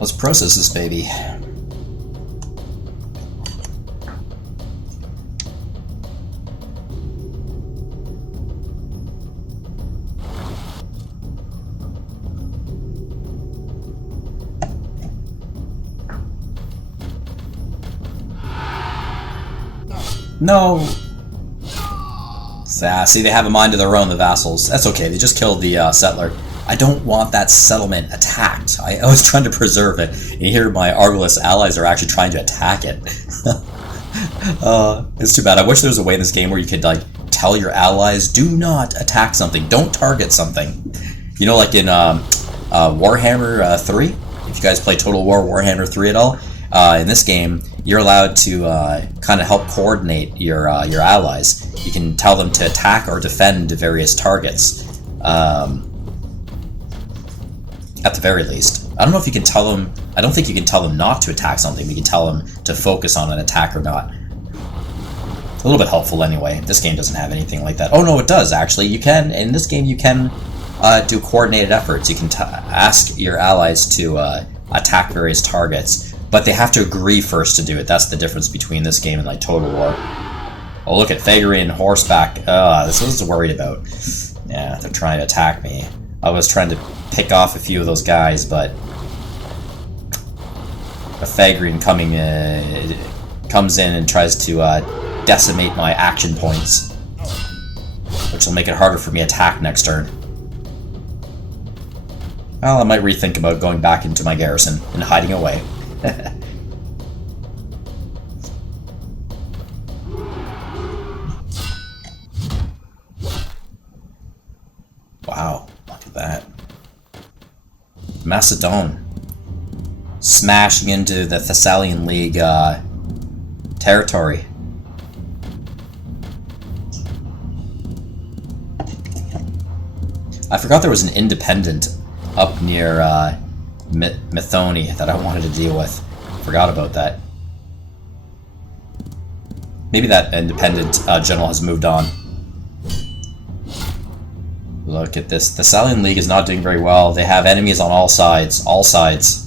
Let's process this baby. No! See, they have a mind of their own, the vassals. That's okay, they just killed the settler. I don't want that settlement attacked. I was trying to preserve it. And here my Argolis allies are actually trying to attack it. It's too bad. I wish there was a way in this game where you could, like, tell your allies, do not attack something. Don't target something. You know, like in Warhammer 3? If you guys play Total War Warhammer 3 at all, in this game, you're allowed to kind of help coordinate your allies. You can tell them to attack or defend various targets. At the very least. I don't know if you can tell them... I don't think you can tell them not to attack something, but you can tell them to focus on an attack or not. A little bit helpful anyway. This game doesn't have anything like that. Oh no, it does actually. You can... In this game you can do coordinated efforts. You can ask your allies to attack various targets, but they have to agree first to do it. That's the difference between this game and like Total War. Oh, look at Thagarian horseback. This was worried about. Yeah, they're trying to attack me. I was trying to pick off a few of those guys, but a Thagarian comes in and tries to decimate my action points, which will make it harder for me to attack next turn. Well, I might rethink about going back into my garrison and hiding away. Wow, look at that. Macedon. Smashing into the Thessalian League territory. I forgot there was an independent up near Methone that I wanted to deal with. Forgot about that. Maybe that independent general has moved on. Look at this. The Thessalian League is not doing very well. They have enemies on all sides. All sides.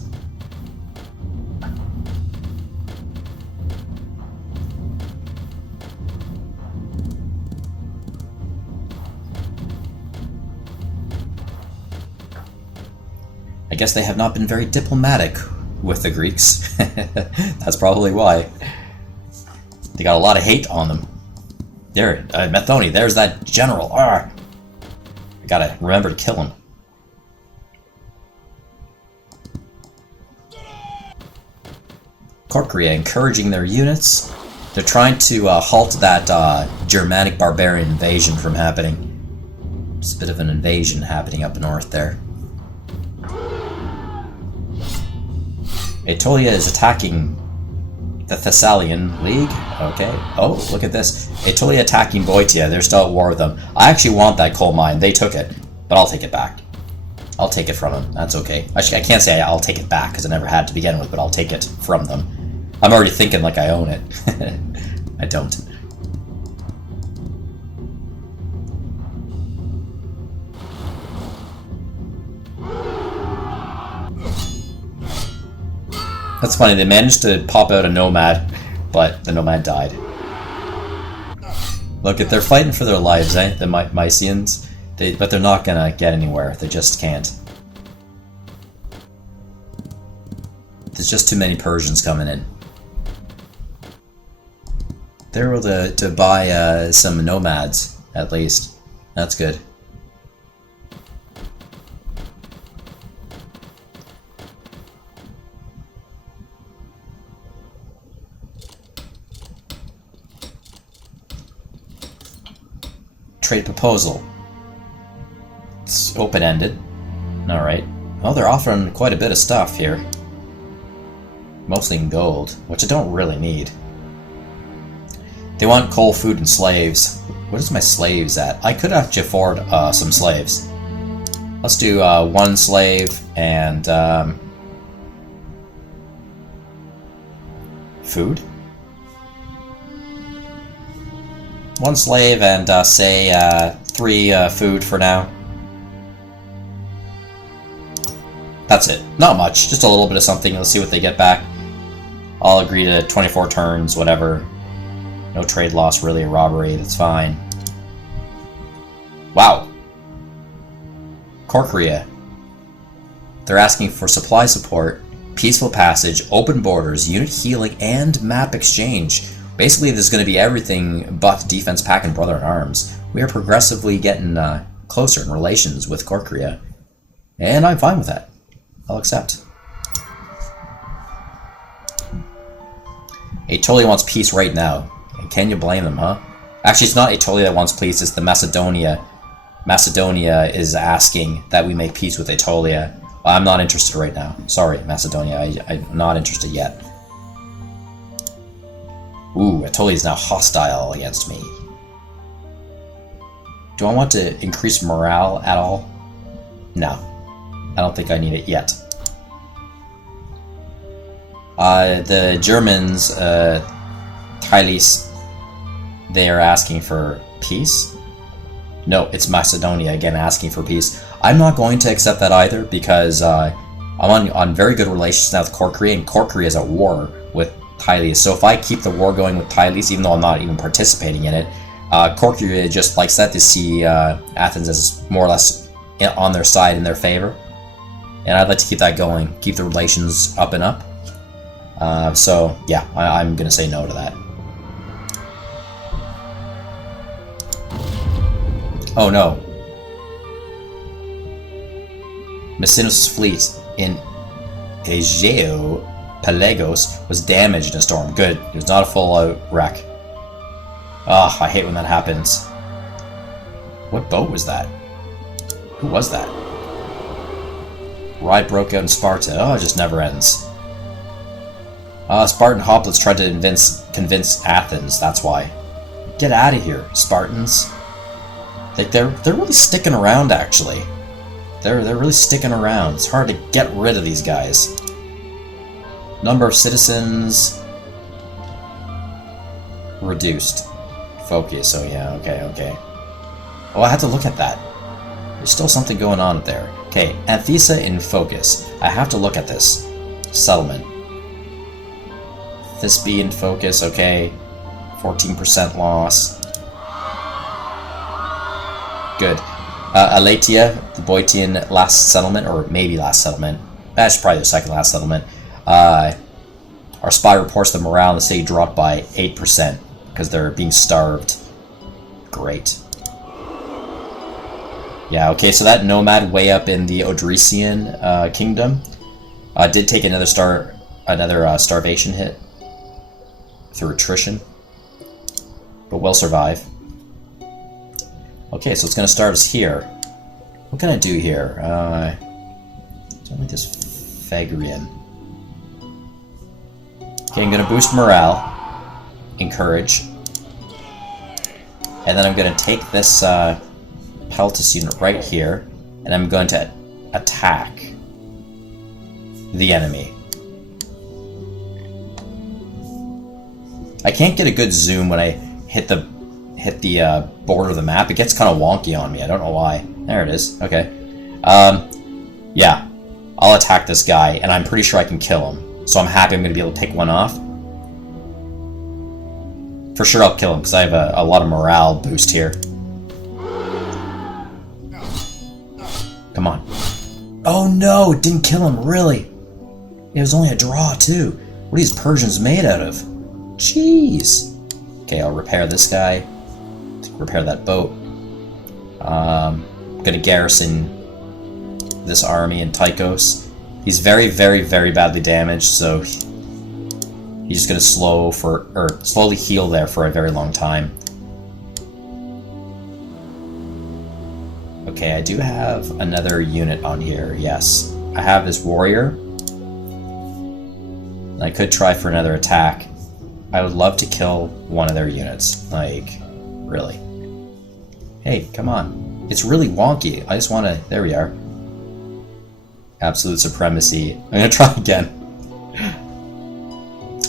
I guess they have not been very diplomatic with the Greeks. That's probably why. They got a lot of hate on them. There, Methone, there's that general. Arr! I gotta remember to kill him. Corkria encouraging their units. They're trying to halt that Germanic barbarian invasion from happening. There's a bit of an invasion happening up north there. Aetolia is attacking the Thessalian League. Okay. Oh, look at this. Aetolia attacking Boeotia. They're still at war with them. I actually want that coal mine. They took it, but I'll take it back. I'll take it from them. That's okay. Actually, I can't say I'll take it back because I never had to begin with, but I'll take it from them. I'm already thinking like I own it. I don't. That's funny, they managed to pop out a nomad, but the nomad died. Look, they're fighting for their lives, eh? The Mysians. But they're not gonna get anywhere. They just can't. There's just too many Persians coming in. They're able to buy some nomads, at least. That's good. Trade proposal. It's open-ended. Alright. Well, they're offering quite a bit of stuff here. Mostly in gold, which I don't really need. They want coal, food, and slaves. What is my slaves at? I could actually afford some slaves. Let's do one slave and food. One slave and say 3 food for now. That's it. Not much. Just a little bit of something. Let's see what they get back. I'll agree to 24 turns, whatever. No trade loss, really, a robbery. That's fine. Wow. Corkorea. They're asking for supply support, peaceful passage, open borders, unit healing, and map exchange. Basically, there's going to be everything but defense pack and brother in arms. We are progressively getting closer in relations with Corkorea, and I'm fine with that. I'll accept. Aetolia wants peace right now. And can you blame them, huh? Actually, it's not Aetolia that wants peace, it's the Macedonia. Macedonia is asking that we make peace with Aetolia. I'm not interested right now. Sorry, Macedonia. I'm not interested yet. Ooh, Aetolia is now hostile against me. Do I want to increase morale at all? No. I don't think I need it yet. The Germans, Tylis, they are asking for peace. No, it's Macedonia again asking for peace. I'm not going to accept that either because I'm on very good relations now with Corkorea, and Corkorea is at war with Tylis. So if I keep the war going with Tylis, even though I'm not even participating in it, Corkorea just likes that to see Athens as more or less on their side, in their favor. And I'd like to keep that going, keep the relations up and up. So, yeah, I'm going to say no to that. Oh no. Macinus' fleet in Aegeo Pelagos was damaged in a storm. Good. It was not a full-out wreck. Ugh, I hate when that happens. What boat was that? Who was that? Riot broke out in Sparta. Oh, it just never ends. Spartan hoplites tried to convince Athens, that's why. Get out of here, Spartans. Like, they're really sticking around, actually. They're really sticking around. It's hard to get rid of these guys. Number of citizens reduced. Focus, oh yeah, okay. Oh, I had to look at that. There's still something going on there. Okay, Anthesa in focus. I have to look at this. Settlement. This be in focus, okay. 14% loss. Good. Elatia, the Boeotian last settlement, or maybe last settlement. That's probably the second last settlement. Our spy reports the morale in the city dropped by 8% because they're being starved. Great. Yeah, okay, so that nomad way up in the Odrysian kingdom did take another starvation hit through attrition, but will survive. Okay, so it's going to start us here. What can I do here? Don't like this Phagrian. Okay, I'm going to boost morale, encourage, and then I'm going to take this Peltus unit right here, and I'm going to attack the enemy. I can't get a good zoom when I hit the border of the map. It gets kind of wonky on me. I don't know why. There it is. Okay. Yeah. I'll attack this guy, and I'm pretty sure I can kill him. So I'm happy I'm going to be able to pick one off. For sure I'll kill him, because I have a lot of morale boost here. Come on. Oh no! It didn't kill him, really! It was only a draw, too. What are these Persians made out of? Jeez! Okay, I'll repair this guy. Repair that boat. I'm gonna garrison this army in Tychos. He's very, very, very badly damaged, so he's just gonna slowly heal there for a very long time. Okay, I do have another unit on here, yes. I have this warrior. I could try for another attack. I would love to kill one of their units. Like, really. Hey, come on. It's really wonky. I just want to... There we are. Absolute supremacy. I'm going to try again.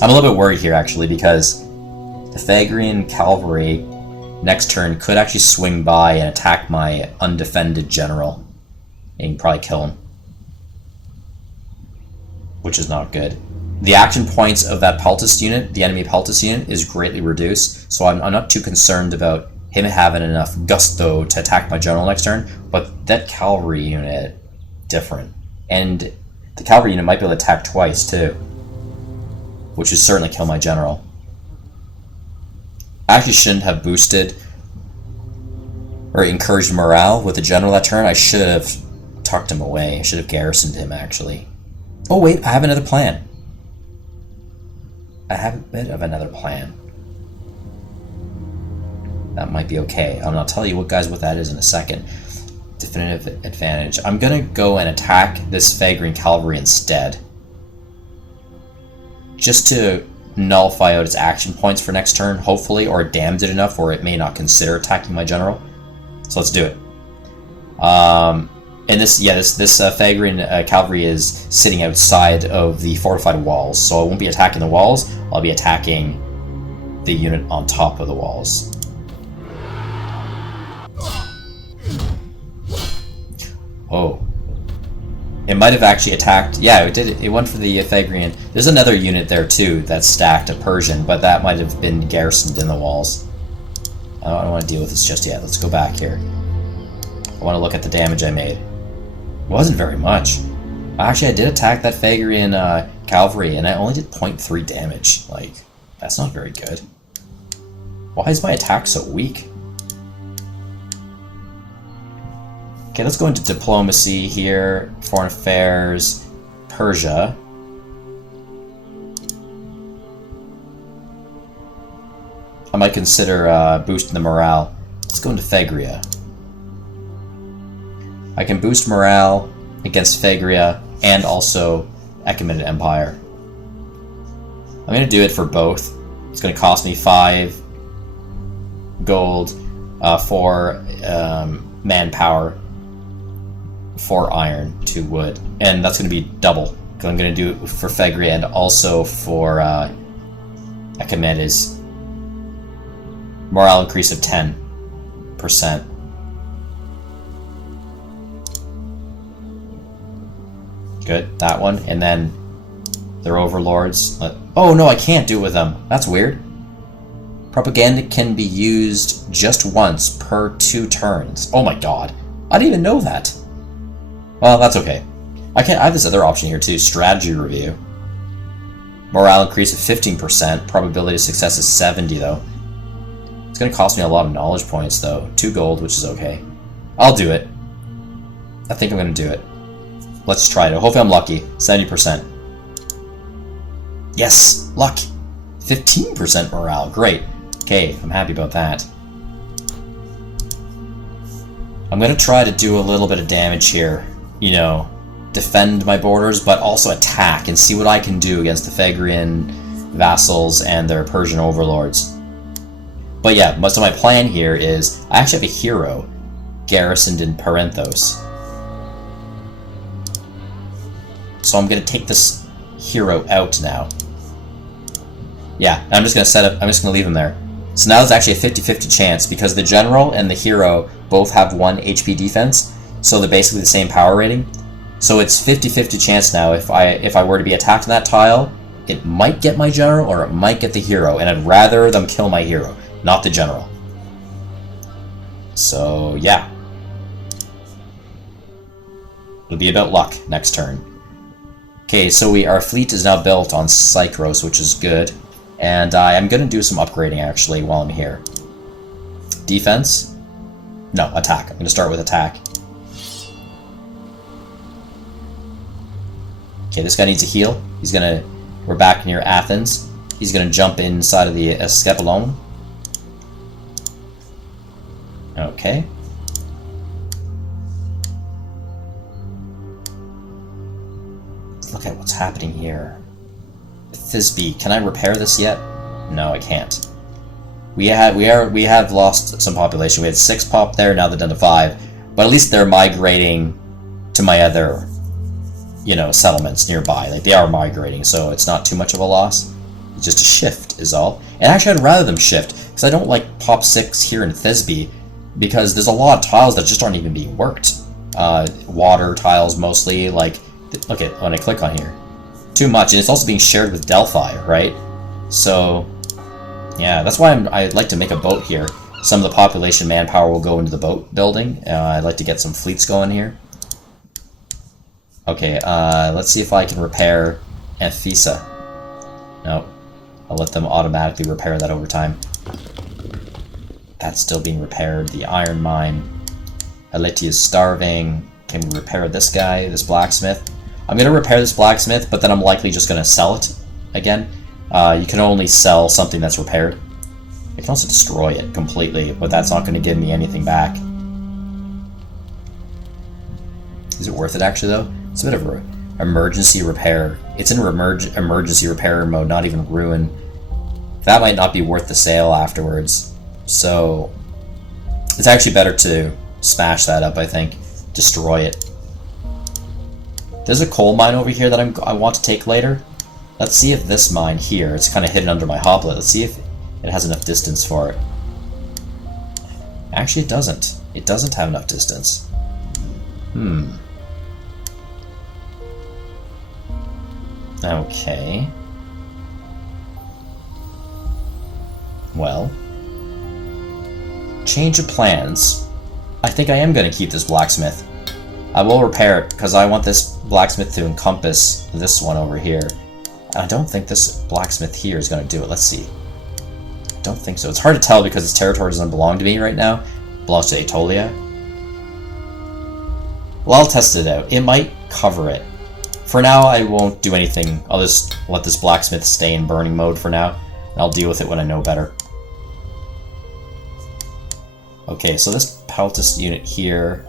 I'm a little bit worried here, actually, because the Phagrian cavalry next turn could actually swing by and attack my undefended general. And probably kill him. which is not good. The action points of that Peltis unit, the enemy Peltis unit, is greatly reduced, so I'm not too concerned about him having enough gusto to attack my general next turn, but that cavalry unit, different. And the cavalry unit might be able to attack twice, too, which would certainly kill my general. I actually shouldn't have boosted or encouraged morale with the general that turn. I should have tucked him away. I should have garrisoned him, actually. Oh, wait, I have another plan. I have a bit of another plan. That might be okay. I'll tell you what that is in a second. Definitive advantage. I'm gonna go and attack this Phagrian cavalry instead. Just to nullify out its action points for next turn, hopefully, or damage it enough where it may not consider attacking my general. So let's do it. And this Phagrian cavalry is sitting outside of the fortified walls, so I won't be attacking the walls. I'll be attacking the unit on top of the walls. Oh. It might have actually attacked... Yeah, it did. It went for the Phagrian. There's another unit there, too, that's stacked, a Persian, but that might have been garrisoned in the walls. I don't want to deal with this just yet. Let's go back here. I want to look at the damage I made. It wasn't very much. Actually, I did attack that Phagrian cavalry, and I only did 0.3 damage. Like, that's not very good. Why is my attack so weak? Okay, let's go into diplomacy here, foreign affairs, Persia. I might consider boosting the morale. Let's go into Phagria. I can boost morale against Phagria and also Achaemenid Empire. I'm going to do it for both. It's going to cost me 5 gold, 4 manpower, 4 iron, 2 wood, and that's going to be double, because I'm going to do it for Phagria and also for Achaemenids. Morale increase of 10%. Good, that one, and then their overlords. Oh no, I can't do it with them. That's weird. Propaganda can be used just once per 2 turns. Oh my god, I didn't even know that. Well, that's okay. I have this other option here too, strategy review. Morale increase of 15%, probability of success is 70 though. It's going to cost me a lot of knowledge points though. 2 gold, which is okay. I'll do it. I think I'm going to do it. Let's try it. Hopefully I'm lucky. 70%. Yes! Luck! 15% morale. Great. Okay, I'm happy about that. I'm going to try to do a little bit of damage here. You know, defend my borders, but also attack and see what I can do against the Phagrian vassals and their Persian overlords. But yeah, so my plan here is, I actually have a hero garrisoned in Parenthos. So I'm going to take this hero out now. Yeah, I'm just going to I'm just going to leave him there. So now there's actually a 50-50 chance, because the general and the hero both have 1 HP defense, so they're basically the same power rating. So it's 50-50 chance now. If I were to be attacked in that tile, it might get my general or it might get the hero, and I'd rather them kill my hero, not the general. So yeah. It'll be about luck next turn. Okay, so our fleet is now built on Psychros, which is good. And I'm going to do some upgrading, actually, while I'm here. Defense? No, attack. I'm going to start with attack. Okay, this guy needs a heal. We're back near Athens. He's going to jump inside of the Escapolone. Okay. Look at what's happening here. Thisbe, can I repair this yet? No, I can't. We have lost some population. We had 6 pop there, now they're down to 5. But at least they're migrating to my other, settlements nearby. Like, they are migrating, so it's not too much of a loss. It's just a shift is all. And actually, I'd rather them shift, because I don't like pop 6 here in Thisbe, because there's a lot of tiles that just aren't even being worked. Water tiles mostly, like, look at when I click on here. too much, and it's also being shared with Delphi, right? So, yeah, that's why I'd like to make a boat here. Some of the population manpower will go into the boat building. I'd like to get some fleets going here. Okay, let's see if I can repair Amphisa. No, I'll let them automatically repair that over time. That's still being repaired. The iron mine. Aleti is starving. Can we repair this guy, this blacksmith? I'm going to repair this blacksmith, but then I'm likely just going to sell it again. You can only sell something that's repaired. I can also destroy it completely, but that's not going to give me anything back. Is it worth it, actually, though? It's a bit of an emergency repair. It's in emergency repair mode, not even ruin. That might not be worth the sale afterwards. So, it's actually better to smash that up, I think. Destroy it. There's a coal mine over here that I want to take later. Let's see if this mine here, it's kind of hidden under my hoplite. Let's see if it has enough distance for it. Actually, it doesn't. It doesn't have enough distance. Okay. Well. Change of plans. I think I am going to keep this blacksmith. I will repair it, because I want this blacksmith to encompass this one over here. And I don't think this blacksmith here is going to do it. Let's see. I don't think so. It's hard to tell because this territory doesn't belong to me right now. It belongs to Aetolia. Well, I'll test it out. It might cover it. For now, I won't do anything. I'll just let this blacksmith stay in burning mode for now. And I'll deal with it when I know better. Okay, so this Peltis unit here,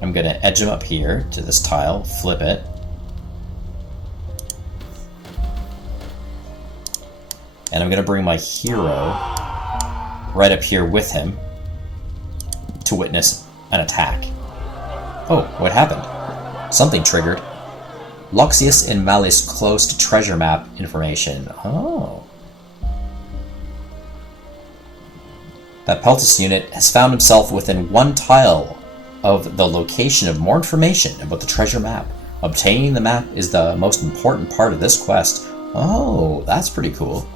I'm going to edge him up here to this tile, flip it. And I'm going to bring my hero right up here with him to witness an attack. Oh, what happened? Something triggered. Loxius in Malleus close to treasure map information. Oh. That Peltis unit has found himself within one tile of the location of more information about the treasure map. Obtaining the map is the most important part of this quest. Oh, that's pretty cool.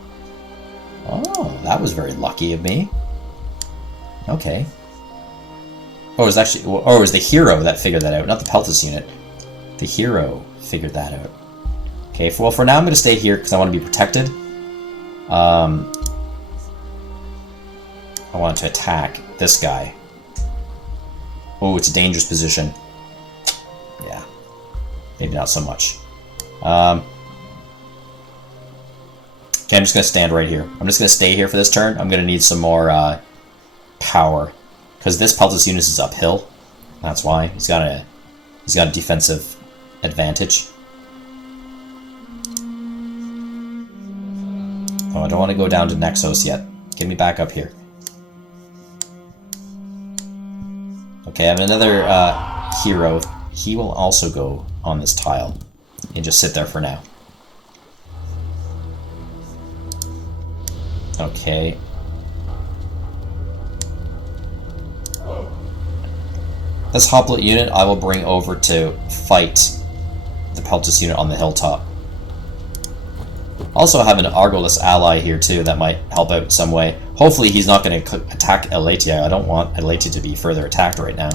Oh, that was very lucky of me. Okay. Oh, it was actually, oh, it was the hero that figured that out, not the Peltis unit. The hero figured that out. Okay, well, for now I'm going to stay here because I want to be protected. I want to attack this guy. Oh, it's a dangerous position. Yeah. Maybe not so much. Okay, I'm just going to stand right here. I'm just going to stay here for this turn. I'm going to need some more power. Because this Peltis unit is uphill. That's why. He's got a defensive advantage. Oh, I don't want to go down to Nexos yet. Get me back up here. Okay, I have another hero. He will also go on this tile and just sit there for now. Okay. This hoplite unit I will bring over to fight the Peltis unit on the hilltop. Also have an Argolis ally here too that might help out in some way. Hopefully he's not going to attack Elatia. I don't want Elatia to be further attacked right now.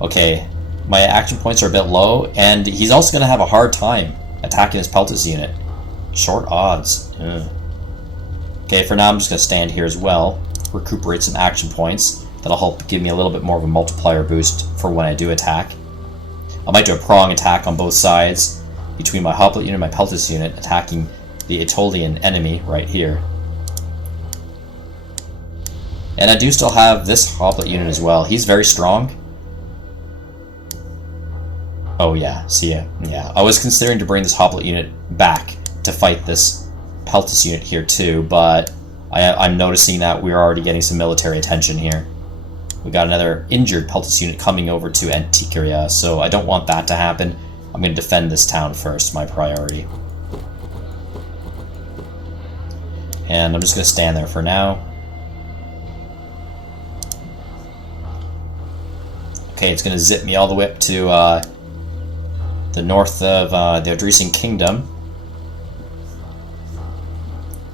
Okay, my action points are a bit low, and he's also going to have a hard time attacking his Peltis unit. Short odds. Ugh. Okay, for now I'm just going to stand here as well. Recuperate some action points. That'll help give me a little bit more of a multiplier boost for when I do attack. I might do a prong attack on both sides between my hoplite unit and my Peltis unit, attacking the Aetolian enemy right here. And I do still have this hoplite unit as well. He's very strong. Oh yeah, see ya. Yeah, I was considering to bring this hoplite unit back to fight this Peltis unit here too, but I'm noticing that we're already getting some military attention here. We got another injured Peltis unit coming over to Antikyria, so I don't want that to happen. I'm going to defend this town first, my priority. And I'm just going to stand there for now. Okay, it's going to zip me all the way up to the the north of the Odrysian Kingdom.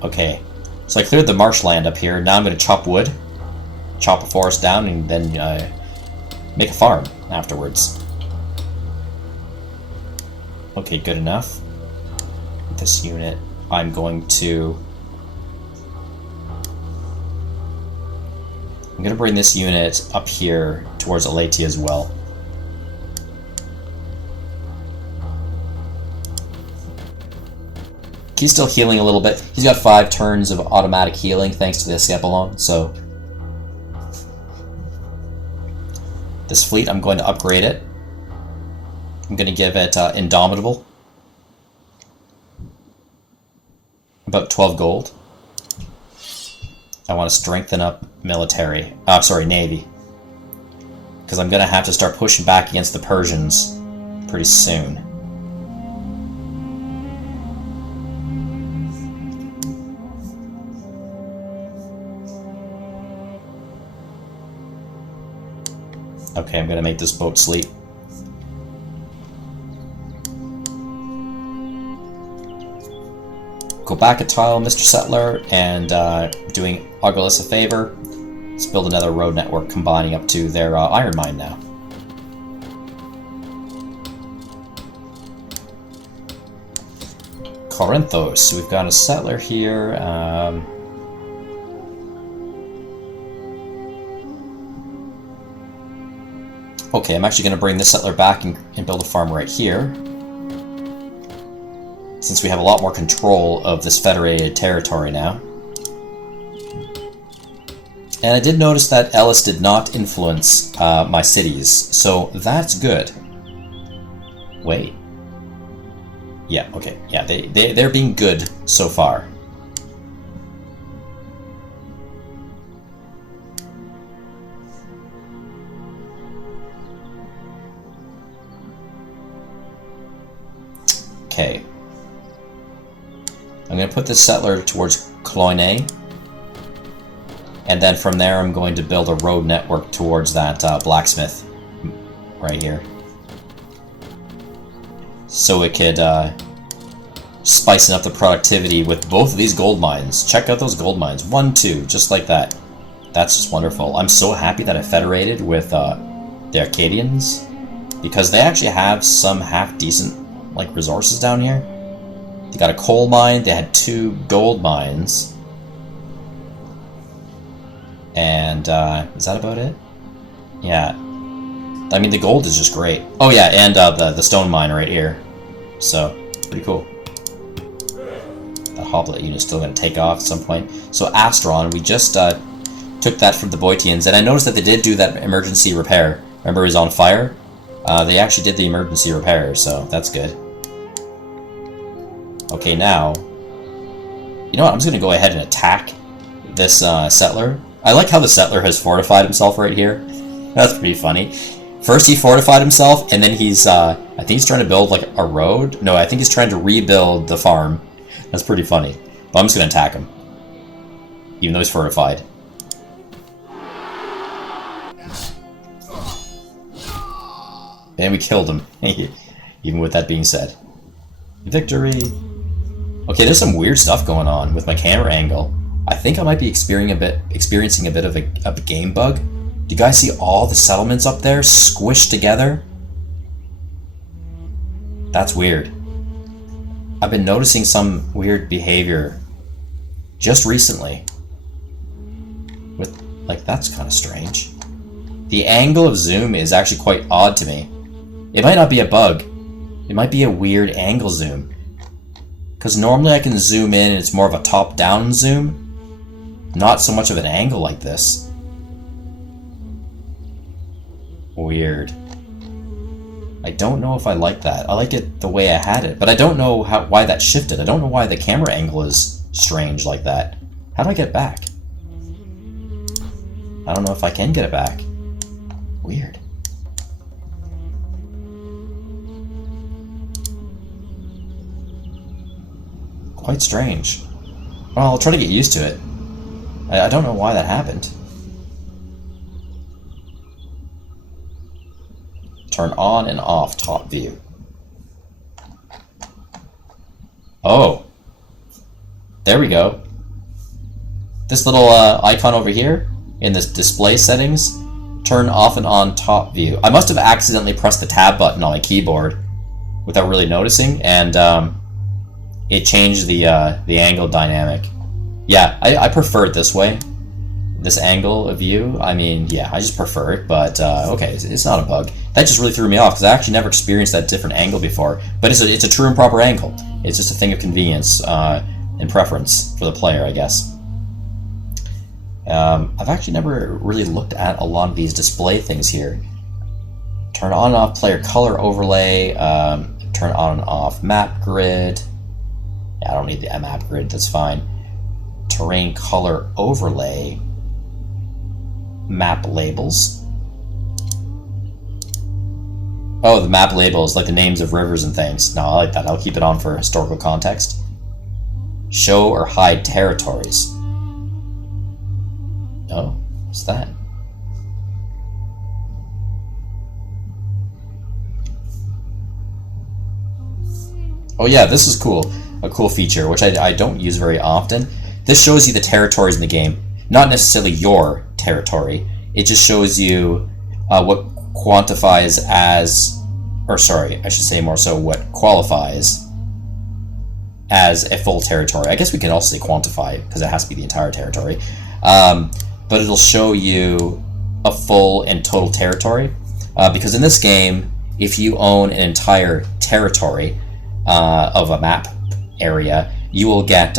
Okay, so I cleared the marshland up here. Now I'm going to chop wood, chop a forest down, and then make a farm afterwards. Okay, good enough. This unit, I'm going to bring this unit up here towards Elatia as well. He's still healing a little bit. He's got 5 turns of automatic healing thanks to the Escapolon, so... This fleet, I'm going to upgrade it. I'm going to give it Indomitable. About 12 gold. I want to strengthen up military. Navy. Because I'm going to have to start pushing back against the Persians pretty soon. Okay, I'm going to make this boat sleep. Go back a tile, Mr. Settler, and doing Argolis a favor. Let's build another road network combining up to their iron mine now. Corinthos, so we've got a settler here. Okay, I'm actually going to bring this settler back and build a farm right here. Since we have a lot more control of this federated territory now. And I did notice that Ellis did not influence my cities, so that's good. Wait. Yeah, okay. Yeah, they're being good so far. Okay. I'm going to put this settler towards Cloyne. And then from there I'm going to build a road network towards that blacksmith right here. So it could spicing up the productivity with both of these gold mines. Check out those gold mines. 1, 2, just like that. That's just wonderful. I'm so happy that I federated with the Arcadians. Because they actually have some half-decent like resources down here. They got a coal mine, they had 2 gold mines. And, is that about it? Yeah. I mean, the gold is just great. Oh yeah, and the stone mine right here. So, pretty cool. That Hoblet unit is still going to take off at some point. So Astron, we just took that from the Boytians, and I noticed that they did do that emergency repair. Remember it was on fire? They actually did the emergency repair, so that's good. Okay, now, you know what, I'm just going to go ahead and attack this settler. I like how the settler has fortified himself right here. That's pretty funny. First he fortified himself, and then he's, I think he's trying to build like a road. No, I think he's trying to rebuild the farm. That's pretty funny. But I'm just going to attack him. Even though he's fortified. And we killed him. Even with that being said. Victory! Okay, there's some weird stuff going on with my camera angle. I think I might be experiencing a bit of a game bug. Do you guys see all the settlements up there squished together? That's weird. I've been noticing some weird behavior just recently. With, like, that's kind of strange. The angle of zoom is actually quite odd to me. It might not be a bug. It might be a weird angle zoom. Because normally I can zoom in and it's more of a top-down zoom. Not so much of an angle like this. Weird. I don't know if I like that. I like it the way I had it, but I don't know why that shifted. I don't know why the camera angle is strange like that. How do I get it back? I don't know if I can get it back. Weird. Quite strange. Well, I'll try to get used to it. I don't know why that happened. Turn on and off top view. Oh, there we go. This little icon over here in this display settings, turn off and on top view. I must have accidentally pressed the tab button on my keyboard without really noticing, and it changed the angle dynamic. Yeah, I prefer it this way. This angle of view, I mean, yeah, I just prefer it, but okay, it's not a bug. That just really threw me off, because I actually never experienced that different angle before. But it's a true and proper angle. It's just a thing of convenience and preference for the player, I guess. I've actually never really looked at a lot of these display things here. Turn on and off player color overlay, turn on and off map grid. Yeah, I don't need the map grid, that's fine. Terrain color overlay. Map labels. Oh, the map labels, like the names of rivers and things. No, I like that. I'll keep it on for historical context. Show or hide territories. Oh, what's that? Oh yeah, this is cool. A cool feature, which I don't use very often. This shows you the territories in the game. Not necessarily your territory. It just shows you what quantifies as, or sorry, I should say more so what qualifies as a full territory. I guess we can also say quantify, because it has to be the entire territory. But it'll show you a full and total territory. Because in this game, if you own an entire territory of a map area, you will get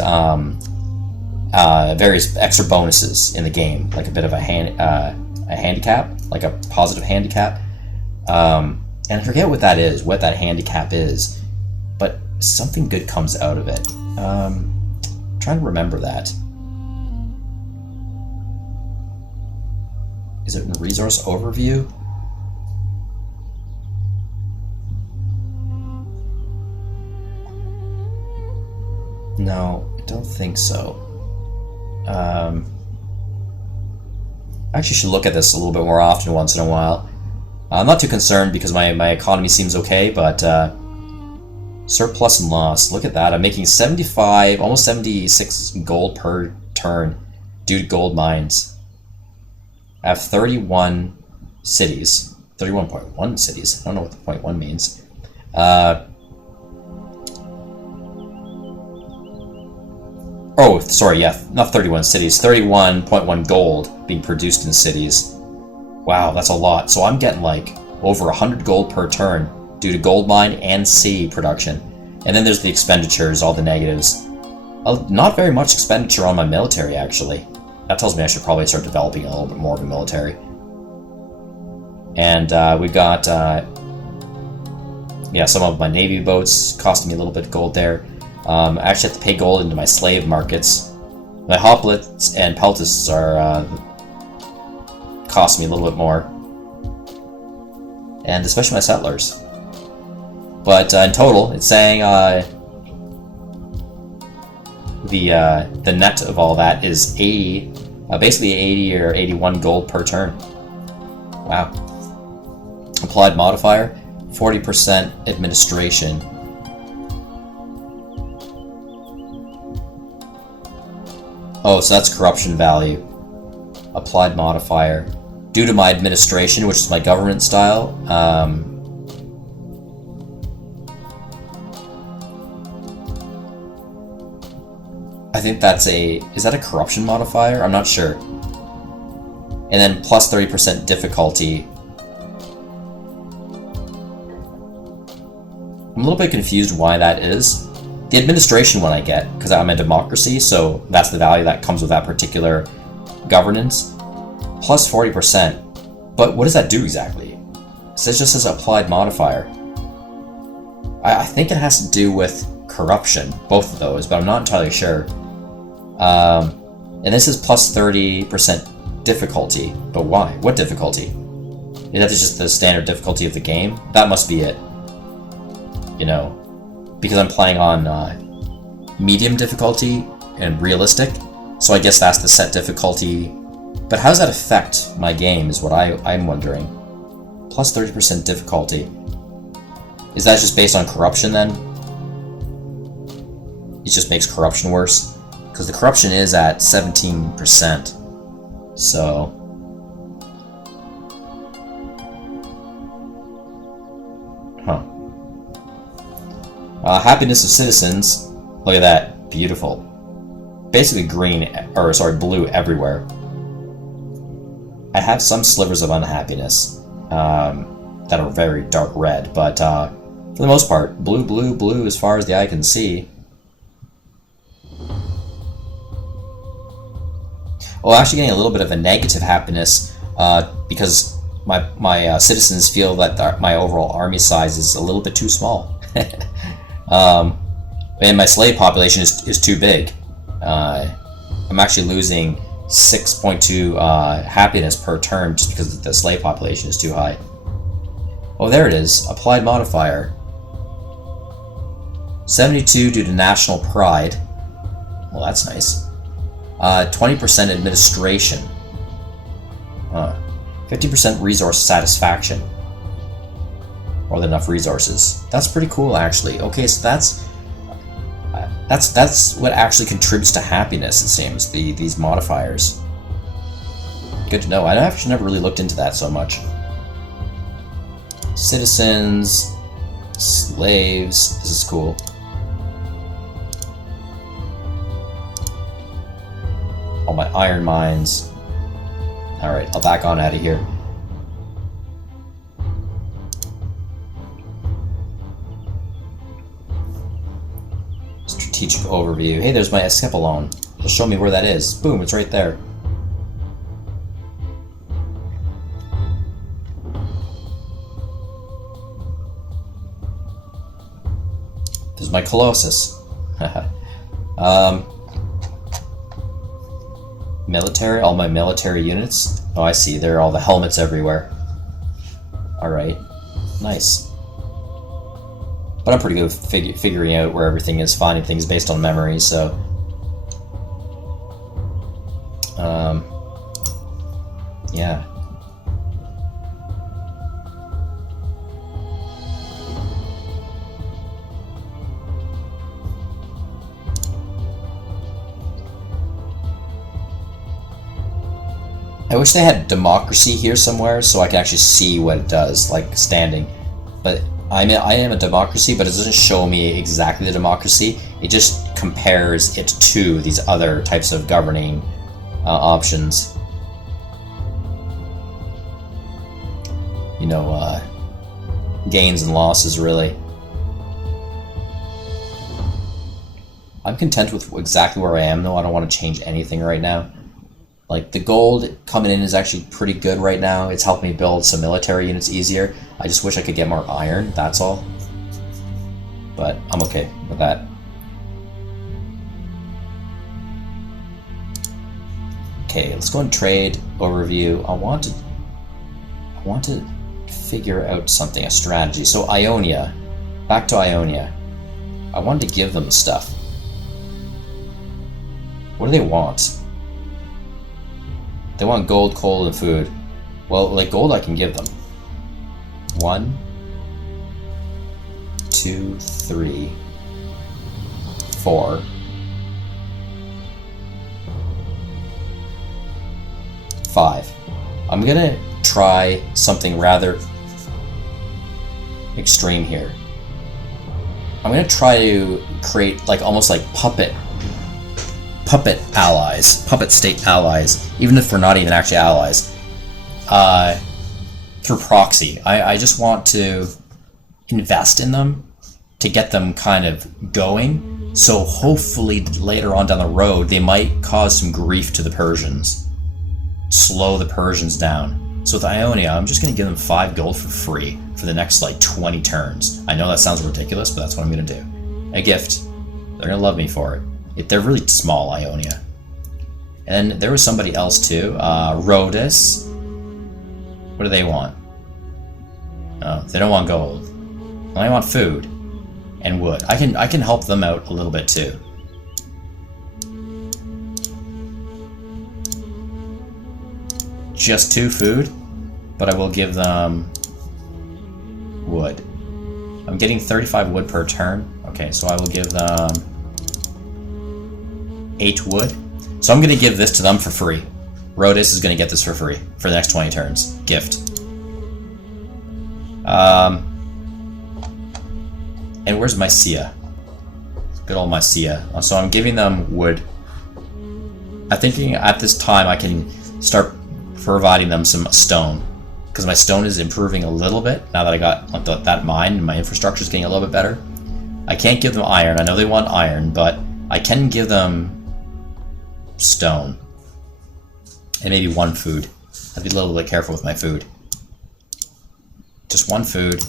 various extra bonuses in the game, like a bit of a handicap, like a positive handicap. And I forget what that is, what that handicap is, but something good comes out of it. I'm trying to remember that. Is it in resource overview? No, I don't think so. I actually should look at this a little bit more often once in a while. I'm not too concerned because my economy seems okay, but surplus and loss, look at that. I'm making 75, almost 76 gold per turn due to gold mines. I have 31 cities, 31.1 cities. I don't know what the 0.1 means. Oh, sorry, yeah, not 31 cities, 31.1 gold being produced in cities. Wow, that's a lot. So I'm getting like over 100 gold per turn due to gold mine and sea production. And then there's the expenditures, all the negatives. Not very much expenditure on my military, actually. That tells me I should probably start developing a little bit more of a military. And we've got, yeah, some of my navy boats costing me a little bit of gold there. I actually have to pay gold into my slave markets. My hoplites and peltists are cost me a little bit more, and especially my settlers. But in total, it's saying the net of all that is 80, basically 80 or 81 gold per turn. Wow. Applied modifier, 40% administration. Oh, so that's corruption value. Applied modifier. Due to my administration, which is my government style, I think that's is that a corruption modifier? I'm not sure. And then plus 30% difficulty. I'm a little bit confused why that is. The administration one I get, because I'm a democracy, so that's the value that comes with that particular governance. Plus 40%. But what does that do exactly? It just says applied modifier. I think it has to do with corruption, both of those, but I'm not entirely sure. And this is plus 30% difficulty, but why? What difficulty? Is that just the standard difficulty of the game? That must be it. You know, because I'm playing on medium difficulty and realistic, so I guess that's the set difficulty. But how does that affect my game is what I'm wondering. Plus 30% difficulty. Is that just based on corruption then? it just makes corruption worse. Because the corruption is at 17%. So... Huh. Happiness of citizens. Look at that. Beautiful. Basically green, or sorry, blue everywhere. I have some slivers of unhappiness that are very dark red, but for the most part, blue, blue, blue as far as the eye can see. Oh, actually getting a little bit of a negative happiness because my citizens feel that my overall army size is a little bit too small. And my slave population is too big. I'm actually losing 6.2 happiness per turn just because the slave population is too high. Oh, there it is. Applied modifier. 72 due to national pride. Well, that's nice. 20% administration. 50% resource satisfaction. More than enough resources. That's pretty cool, actually. Okay, so that's what actually contributes to happiness, it seems, these modifiers. Good to know. I actually never really looked into that so much. Citizens, slaves, this is cool. All my iron mines. Alright, I'll back on out of here. Strategic overview. Hey, there's my Escapolone. Just show me where that is. Boom, it's right there. There's my Colossus. Military, all my military units. Oh, I see. There are all the helmets everywhere. Alright. Nice. But I'm pretty good with figuring out where everything is, finding things based on memory, so... yeah. I wish they had democracy here somewhere so I can actually see what it does, like standing. But I am a democracy, but it doesn't show me exactly the democracy. It just compares it to these other types of governing options. You know, gains and losses, really. I'm content with exactly where I am, though. I don't want to change anything right now. Like, the gold coming in is actually pretty good right now. It's helped me build some military units easier. I just wish I could get more iron, that's all. But I'm okay with that. Okay, let's go and trade overview. I want to figure out something, a strategy. So Ionia, back to Ionia. I wanted to give them stuff. What do they want? They want gold, coal, and food. Well, like gold I can give them. 1, 2, 3, 4, 5. I'm gonna try something rather extreme here. I'm gonna try to create like almost like puppet allies, puppet state allies, even if we're not even actually allies, through proxy. I just want to invest in them to get them kind of going, so hopefully later on down the road they might cause some grief to the Persians, slow the Persians down. So with Ionia, I'm just going to give them 5 gold for free for the next like 20 turns. I know that sounds ridiculous, but that's what I'm going to do. A gift. They're going to love me for it. They're really small, Ionia. And there was somebody else too, Rhodes. What do they want? Oh, they don't want gold. Well, they want food and wood. I can help them out a little bit too. Just 2 food, but I will give them wood. I'm getting 35 wood per turn. Okay, so I will give them 8 wood. So I'm going to give this to them for free. Rhodus is going to get this for free for the next 20 turns. Gift. And where's Mycia? Good old Mycia. So I'm giving them wood. I'm thinking at this time I can start providing them some stone, because my stone is improving a little bit now that I got that mine and my infrastructure is getting a little bit better. I can't give them iron. I know they want iron, but I can give them stone. And maybe 1 food. I'd be a little bit careful with my food. Just 1 food.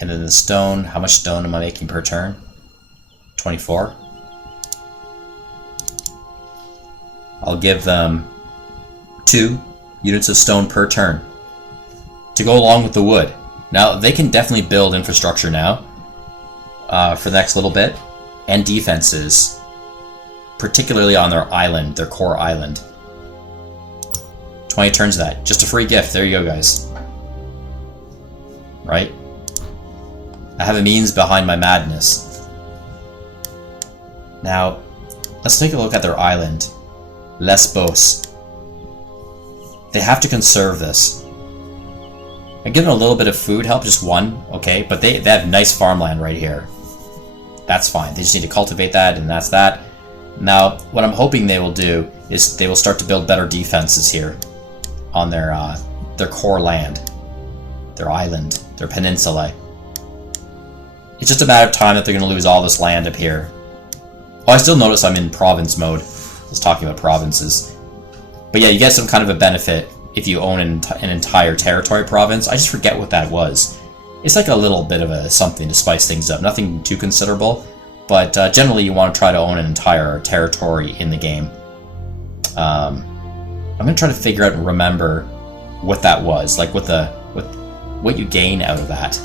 And then the stone, how much stone am I making per turn? 24. I'll give them 2 units of stone per turn to go along with the wood. Now, they can definitely build infrastructure now for the next little bit, and defenses, particularly on their island, their core island. 20 turns of that. Just a free gift. There you go, guys. Right? I have a means behind my madness. Now, let's take a look at their island. Lesbos. They have to conserve this. I give them a little bit of food help, just 1, okay? But they have nice farmland right here. That's fine. They just need to cultivate that, and that's that. Now, what I'm hoping they will do is they will start to build better defenses here on their core land, their island, their peninsula. It's just a matter of time that they're going to lose all this land up here. Oh, I still notice I'm in province mode. I was talking about provinces. But yeah, you get some kind of a benefit if you own an entire territory province. I just forget what that was. It's like a little bit of a something to spice things up. Nothing too considerable. But generally you want to try to own an entire territory in the game. I'm going to try to figure out and remember what that was. Like what you gain out of that.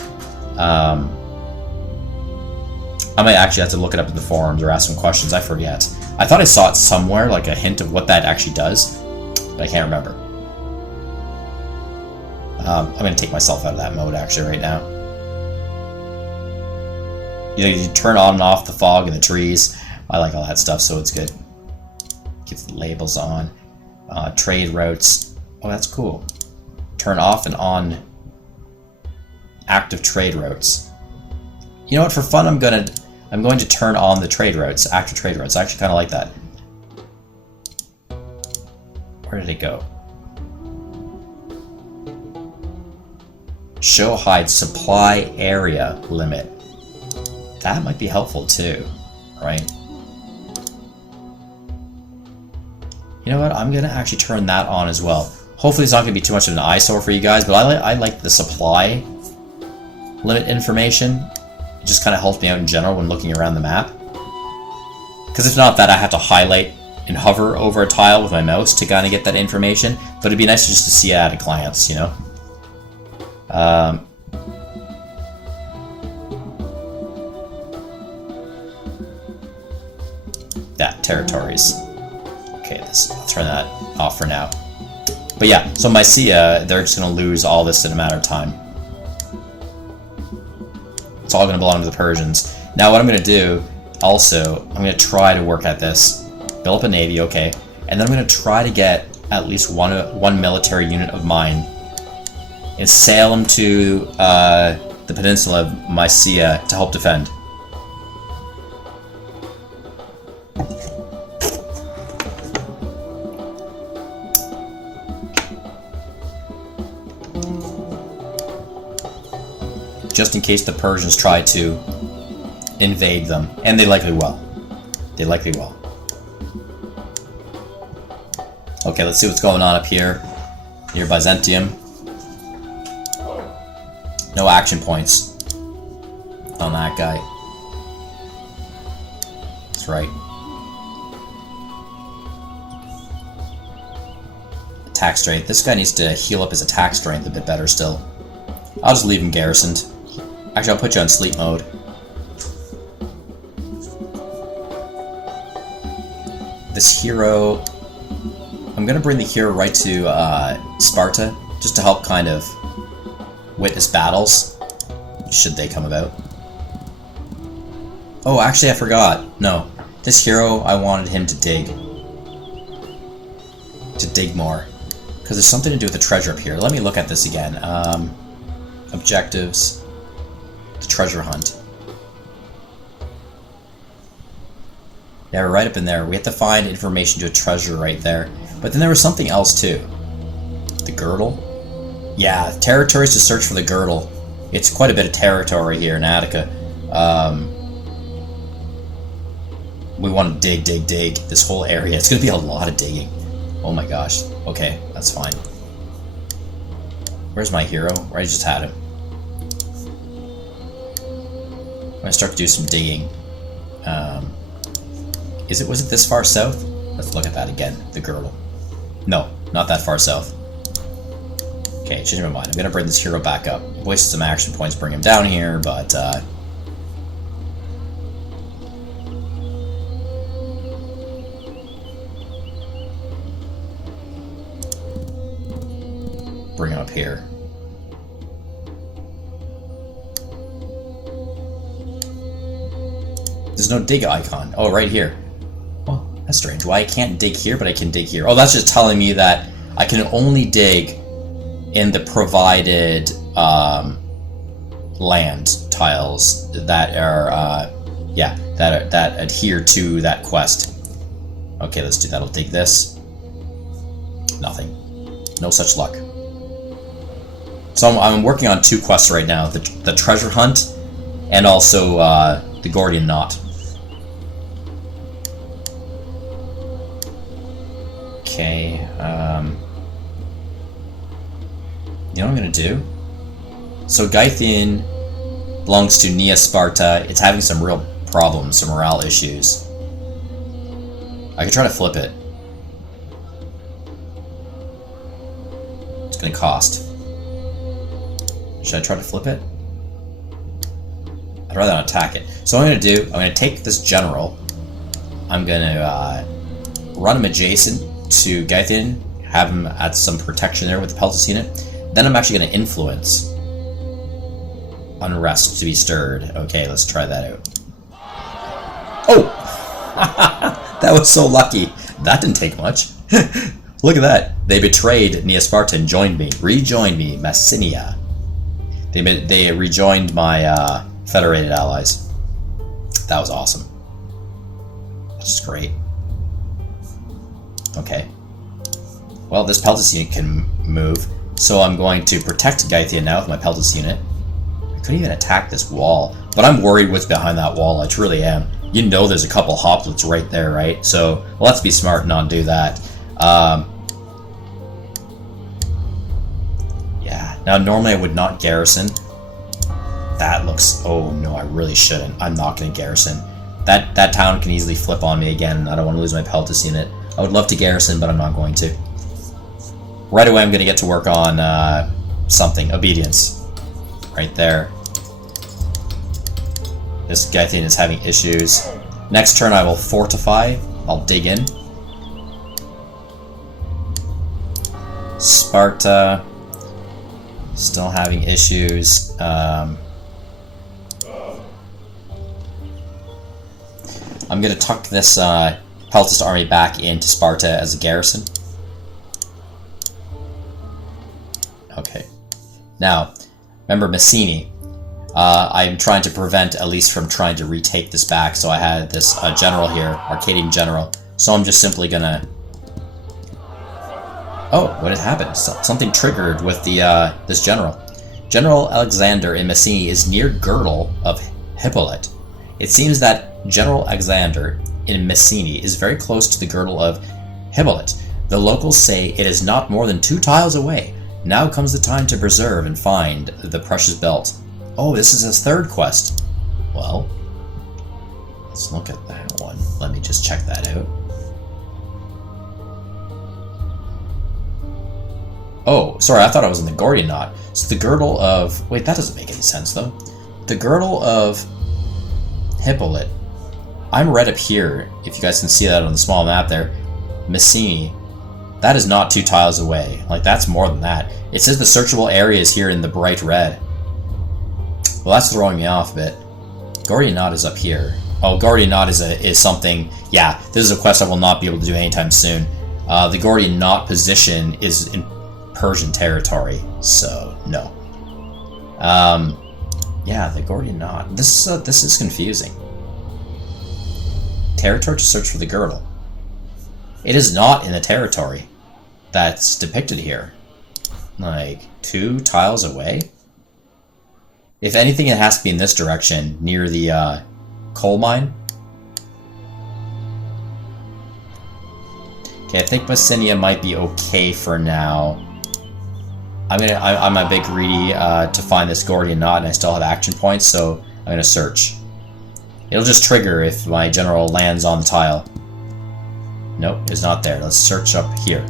I might actually have to look it up in the forums or ask some questions. I forget. I thought I saw it somewhere, like a hint of what that actually does, but I can't remember. I'm going to take myself out of that mode actually right now. You turn on and off the fog and the trees. I like all that stuff, so it's good. Get the labels on. Trade routes. Oh, that's cool. Turn off and on active trade routes. You know what? For fun, I'm going to turn on the trade routes, active trade routes. I actually kind of like that. Where did it go? Show hide supply area limit. That might be helpful too, right? You know what? I'm going to actually turn that on as well. Hopefully it's not going to be too much of an eyesore for you guys, but I like the supply limit information. It just kind of helps me out in general when looking around the map. Because if not that, I have to highlight and hover over a tile with my mouse to kind of get that information. But it'd be nice just to see it at a glance, you know? Territories. Okay, I'll turn that off for now. But yeah, so Mycia, they're just going to lose all this in a matter of time. It's all going to belong to the Persians. Now what I'm going to do, also, I'm going to try to work at this. Build up a navy, okay. And then I'm going to try to get at least one military unit of mine and sail them to the peninsula of Mycia to help defend. Just in case the Persians try to invade them. And they likely will. They likely will. Okay, let's see what's going on up here. Near Byzantium. No action points on that guy. That's right. Attack strength. This guy needs to heal up his attack strength a bit better still. I'll just leave him garrisoned. Actually, I'll put you on sleep mode. This hero... I'm going to bring the hero right to Sparta, just to help kind of witness battles, should they come about. Oh, actually I forgot. No. This hero, I wanted him to dig. To dig more. Because there's something to do with the treasure up here. Let me look at this again. Objectives. The treasure hunt. Yeah, we're right up in there. We have to find information to a treasure right there. But then there was something else too. The girdle? Yeah, territories to search for the girdle. It's quite a bit of territory here in Attica. We want to dig this whole area. It's going to be a lot of digging. Oh my gosh. Okay, that's fine. Where's my hero? I just had him. I'm going to start to do some digging. Was it this far south? Let's look at that again. The girdle. No, not that far south. Okay, change my mind. I'm going to bring this hero back up. Wasted some action points bring him down here, but bring him up here. There's no dig icon. Oh, right here. Well, that's strange. Why I can't dig here, but I can dig here? Oh, that's just telling me that I can only dig in the provided land tiles that are, that adhere to that quest. Okay, let's do that. I'll dig this. Nothing. No such luck. So I'm working on 2 quests right now: the treasure hunt, and also the Gordian knot. Okay. You know what I'm gonna do? So Gythian belongs to Nea Sparta. It's having some real problems, some morale issues. I could try to flip it. It's gonna cost. Should I try to flip it? I'd rather not attack it. So what I'm gonna do, I'm gonna take this general. I'm gonna run him adjacent to Gythian, have him at some protection there with the Peltis unit. Then I'm actually going to influence unrest to be stirred. Okay, let's try that out. Oh! That was so lucky. That didn't take much. Look at that. They betrayed Nea Sparta and joined me. Rejoined me, Messinia. They rejoined my federated allies. That was awesome. That's great. Okay. Well, this Peltis unit can move. So I'm going to protect Gythian now with my Peltis unit. I couldn't even attack this wall. But I'm worried what's behind that wall. I truly am. You know there's a couple hoplets right there, right? So, well, let's be smart and not do that. Yeah. Now, normally I would not garrison. That looks... Oh, no, I really shouldn't. I'm not going to garrison. That town can easily flip on me again. I don't want to lose my Peltis unit. I would love to garrison, but I'm not going to. Right away, I'm going to get to work on something. Obedience. Right there. This Gythian is having issues. Next turn, I will fortify. I'll dig in. Sparta. Still having issues. I'm going to tuck this Peltist army back into Sparta as a garrison. Okay. Now, remember Messini. I'm trying to prevent Elise from trying to retake this back, so I had this general here, Arcadian general. So I'm just simply gonna... Oh, what had happened? Something triggered with the this general. General Alexander in Messini is near girdle of Hippolyte. It seems that General Alexander in Messini is very close to the girdle of Hippolyte. The locals say it is not more than 2 tiles away. Now comes the time to preserve and find the precious belt. Oh, this is his 3rd quest. Well, let's look at that one. Let me just check that out. Oh, sorry, I thought I was in the Gordian knot. So the girdle of... Wait, that doesn't make any sense, though. The girdle of Hippolyte. I'm right up here, if you guys can see that on the small map there. Messini. That is not 2 tiles away. Like, that's more than that. It says the searchable area is here in the bright red. Well, that's throwing me off a bit. Gordian knot is up here. Oh, Guardian Knot is something... Yeah, this is a quest I will not be able to do anytime soon. The Guardian Knot position is in Persian territory, so no. Yeah, the Guardian Knot. This is confusing. Territory to search for the girdle. It is not in the territory that's depicted here. Like, 2 tiles away? If anything, it has to be in this direction, near the coal mine. Okay, I think Messenia might be okay for now. I'm a bit greedy to find this Guardian Knot, and I still have action points, so I'm gonna search. It'll just trigger if my general lands on the tile. Nope, it's not there. Let's search up here.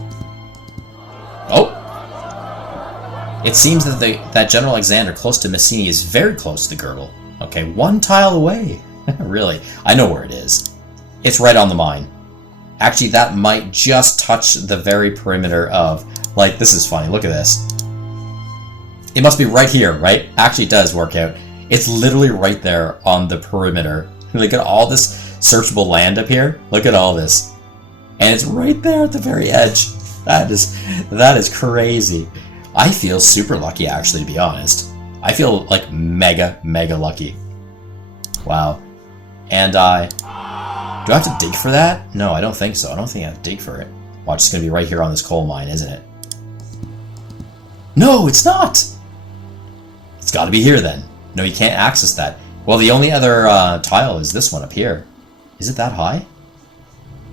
Oh! It seems that that General Alexander close to Messenia is very close to the girdle. Okay, 1 tile away. Really? I know where it is. It's right on the mine. Actually, that might just touch the very perimeter of... Like, this is funny. Look at this. It must be right here, right? Actually, it does work out. It's literally right there on the perimeter. Look at all this searchable land up here. Look at all this. And it's right there at the very edge. That is crazy. I feel super lucky, actually, to be honest. I feel, like, mega lucky. Wow. And, do I have to dig for that? No, I don't think so. I don't think I have to dig for it. Watch, it's going to be right here on this coal mine, isn't it? No, it's not! It's got to be here, then. No, you can't access that. Well, the only other tile is this one up here. Is it that high?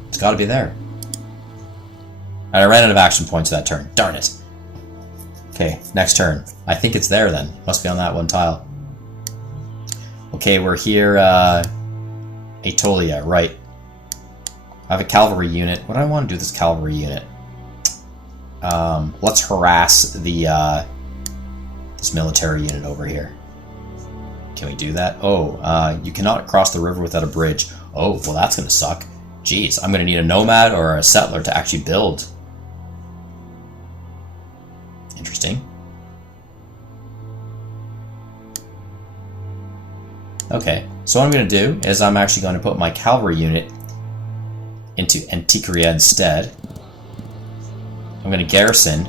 It's got to be there. And I ran out of action points that turn. Darn it. Okay, next turn. I think it's there, then. Must be on that 1 tile. Okay, we're here, Aetolia, right. I have a cavalry unit. What do I want to do with this cavalry unit? Let's harass the, this military unit over here. Can we do that? Oh, you cannot cross the river without a bridge. Oh, well that's gonna suck. Jeez, I'm gonna need a nomad or a settler to actually build. Interesting. Okay, so what I'm going to do is I'm actually going to put my cavalry unit into Antiquaria instead. I'm going to garrison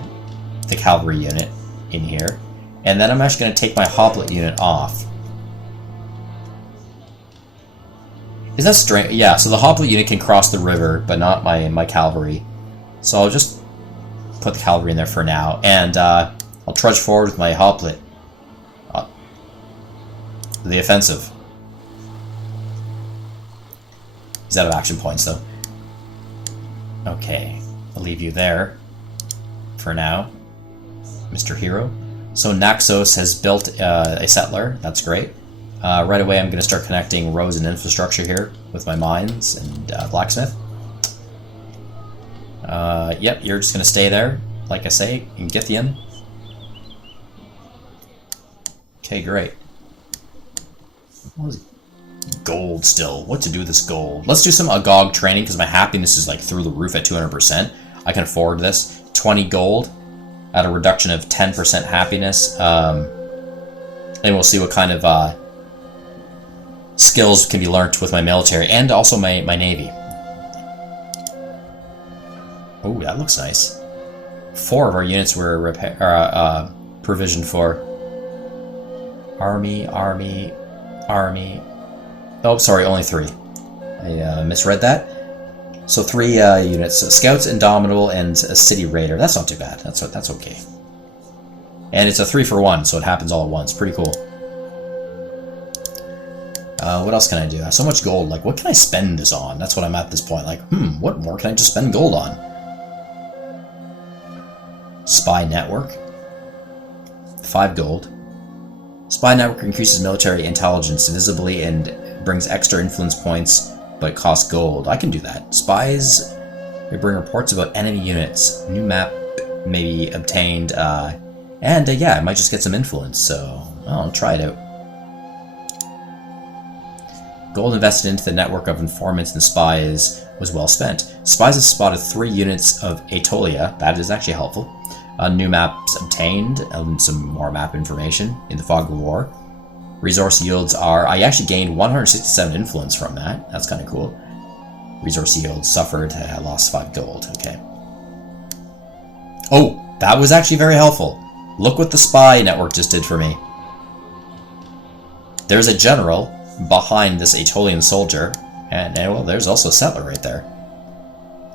the cavalry unit in here, and then I'm actually going to take my hoplite unit off. Is that strange? Yeah, so the hoplite unit can cross the river, but not my cavalry. So I'll just put the cavalry in there for now, and I'll trudge forward with my hoplite. The offensive. He's out of action points, though. Okay, I'll leave you there for now, Mr. Hero. So Naxos has built a settler. That's great. Right away, I'm going to start connecting roads and infrastructure here with my mines and blacksmith. Yep, you're just going to stay there, like I say, in Githian. Okay, great. What is gold still? What to do with this gold? Let's do some Agog training, because my happiness is like through the roof at 200%. I can afford this. 20 gold at a reduction of 10% happiness. And we'll see what kind of skills can be learnt with my military and also my navy. Oh, that looks nice. 4 of our units were provisioned for. Army. Oh, sorry, only 3. I misread that. So 3 units: Scouts, Indomitable, and a City Raider. That's not too bad. That's okay. And it's a 3-for-1, so it happens all at once. Pretty cool. What else can I do? I have so much gold. Like, what can I spend this on? That's what I'm at this point. Like, what more can I just spend gold on? Spy Network. 5 gold. Spy Network increases military intelligence visibly and brings extra influence points, but costs gold. I can do that. Spies, they bring reports about enemy units. New map may be obtained, and yeah, I might just get some influence, so I'll try it out. Gold invested into the network of informants and spies was well spent. Spies have spotted 3 units of Aetolia. That is actually helpful. New maps obtained, and some more map information in the Fog of War. Resource yields are... I actually gained 167 influence from that. That's kind of cool. Resource yields suffered. I lost 5 gold. Okay. Oh, that was actually very helpful. Look what the spy network just did for me. There's a general behind this Aetolian soldier. And well, there's also a settler right there.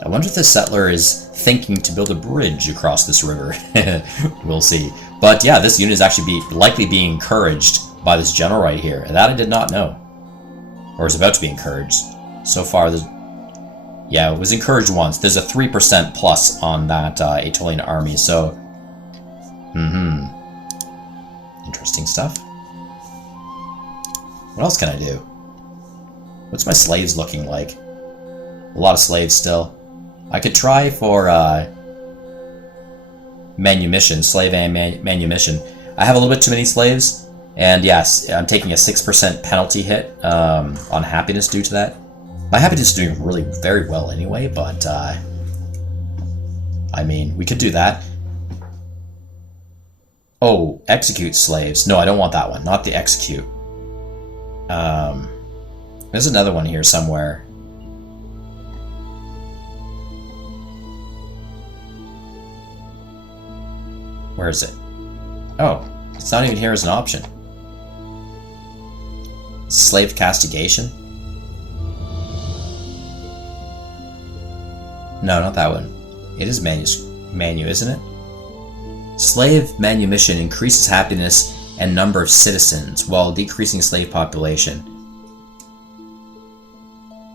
I wonder if this settler is thinking to build a bridge across this river. We'll see. But yeah, this unit is actually likely being encouraged by this general right here. And that I did not know. Or is about to be encouraged. So far, yeah, it was encouraged once. There's a 3% plus on that Aetolian army, so... Interesting stuff. What else can I do? What's my slaves looking like? A lot of slaves still. I could try for manumission, slave and manumission. I have a little bit too many slaves, and yes, I'm taking a 6% penalty hit on happiness due to that. My happiness is doing really very well anyway, but I mean, we could do that. Oh, execute slaves. No, I don't want that one. Not the execute. There's another one here somewhere. Where is it? Oh, it's not even here as an option. Slave castigation? No, not that one. It is manu, isn't it? Slave manumission increases happiness and number of citizens while decreasing slave population.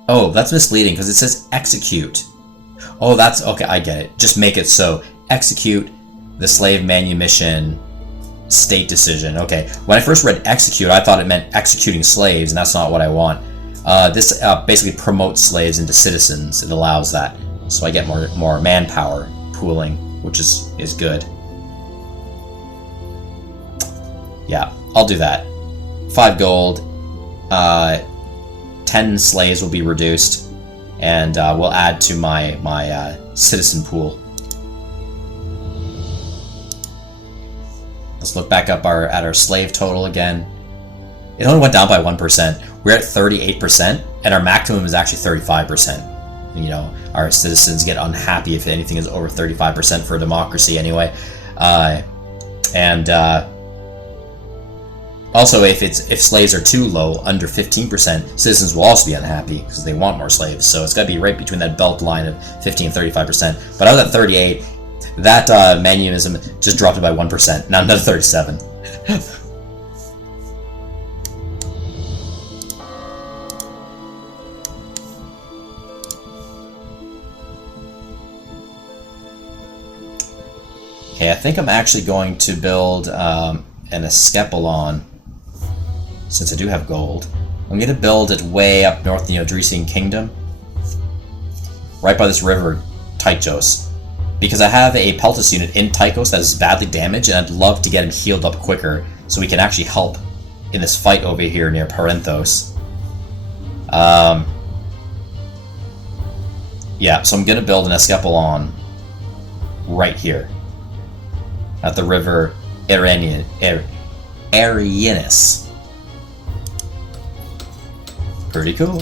Oh, that's misleading because it says execute. Oh, that's okay. I get it. Just make it so execute the slave manumission state decision. Okay. When I first read execute, I thought it meant executing slaves, and that's not what I want. This basically promotes slaves into citizens. It allows that, so I get more manpower pooling, which is good. Yeah, I'll do that. 5 gold. 10 slaves will be reduced, and we'll add to my citizen pool. Let's look back up at our slave total again. It only went down by 1%. We're at 38%, and our maximum is actually 35%. You know, our citizens get unhappy if anything is over 35% for a democracy anyway. Also, if slaves are too low, under 15%, citizens will also be unhappy because they want more slaves. So it's got to be right between that belt line of 15 and 35%. But I was at 38. That manuism just dropped it by 1%. Now another 37. Okay, I think I'm actually going to build an Escapolon, since I do have gold. I'm going to build it way up north in the Odrysian Kingdom, right by this river, Tychos. Because I have a Peltas unit in Tychos that is badly damaged, and I'd love to get him healed up quicker, so we can actually help in this fight over here near Parenthos. Yeah, so I'm going to build an Escapolon right here, at the river Erianus. Pretty cool.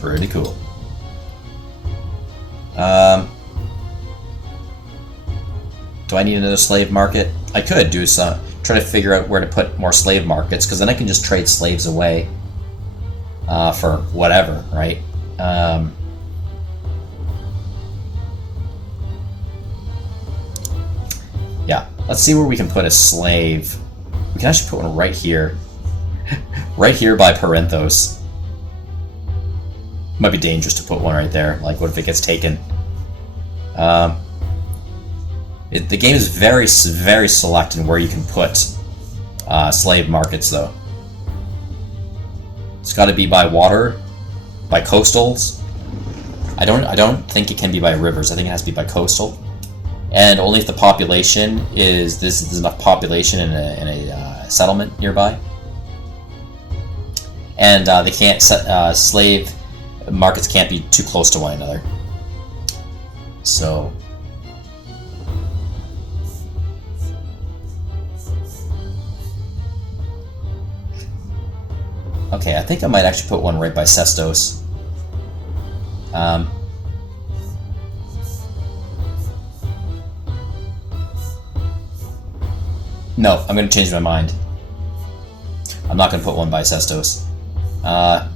Pretty cool. Do I need another slave market? I could do some, try to figure out where to put more slave markets, because then I can just trade slaves away for whatever, right? Yeah, let's see where we can put a slave. We can actually put one right here. Right here by Parenthos. Might be dangerous to put one right there. Like, what if it gets taken? The game is very, very select in where you can put slave markets, though. It's got to be by water, by coastals. I don't think it can be by rivers. I think it has to be by coastal, and only if the population is there's enough population in a settlement nearby. And they can't slave markets can't be too close to one another. So. Okay, I think I might actually put one right by Sestos. No, I'm going to change my mind. I'm not going to put one by Sestos. Not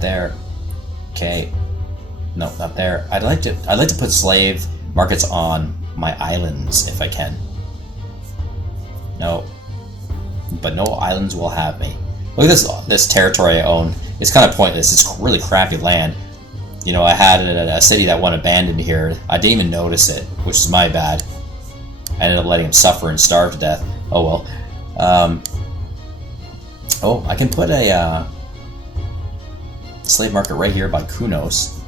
there. Okay. No, not there. I'd like to put slave markets on my islands if I can. No. But no islands will have me. Look at this territory I own. It's kind of pointless. It's really crappy land. You know, I had a city that went abandoned here. I didn't even notice it, which is my bad. I ended up letting him suffer and starve to death. Oh well. Oh, I can put a slave market right here by Kunos.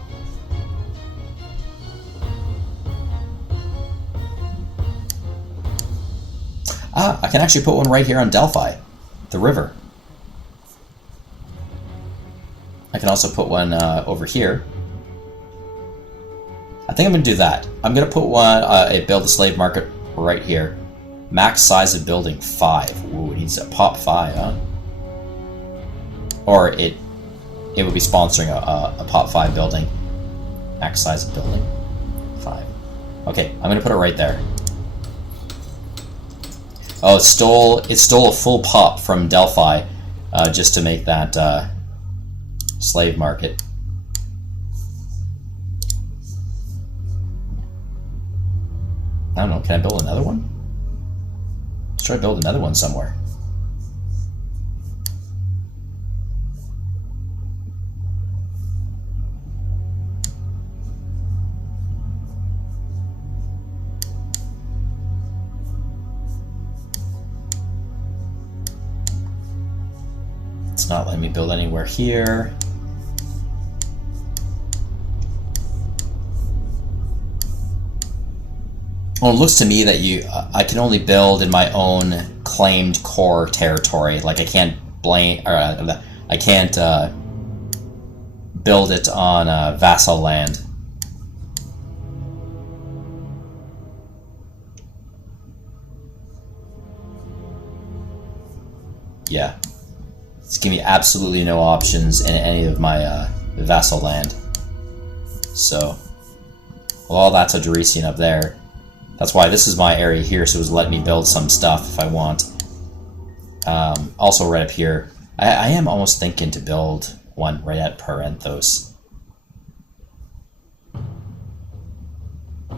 Ah, I can actually put one right here on Delphi, the river. I can also put one over here. I think I'm going to do that. I'm going to put one, build a slave market right here. Max size of building 5. Ooh, it needs a pop 5, huh? Or it would be sponsoring a pop 5 building. Max size of building 5. Okay, I'm going to put it right there. Oh, it stole a full pop from Delphi just to make that slave market. I don't know, can I build another one? Let's try to build another one somewhere. It's not letting me build anywhere here. Well, it looks to me that I can only build in my own claimed core territory. Like I can't I can't build it on vassal land. Yeah, it's giving me absolutely no options in any of my vassal land. So, well, that's a Deresian up there. That's why this is my area here, so it was letting me build some stuff if I want. Also right up here, I am almost thinking to build one right at Parenthos.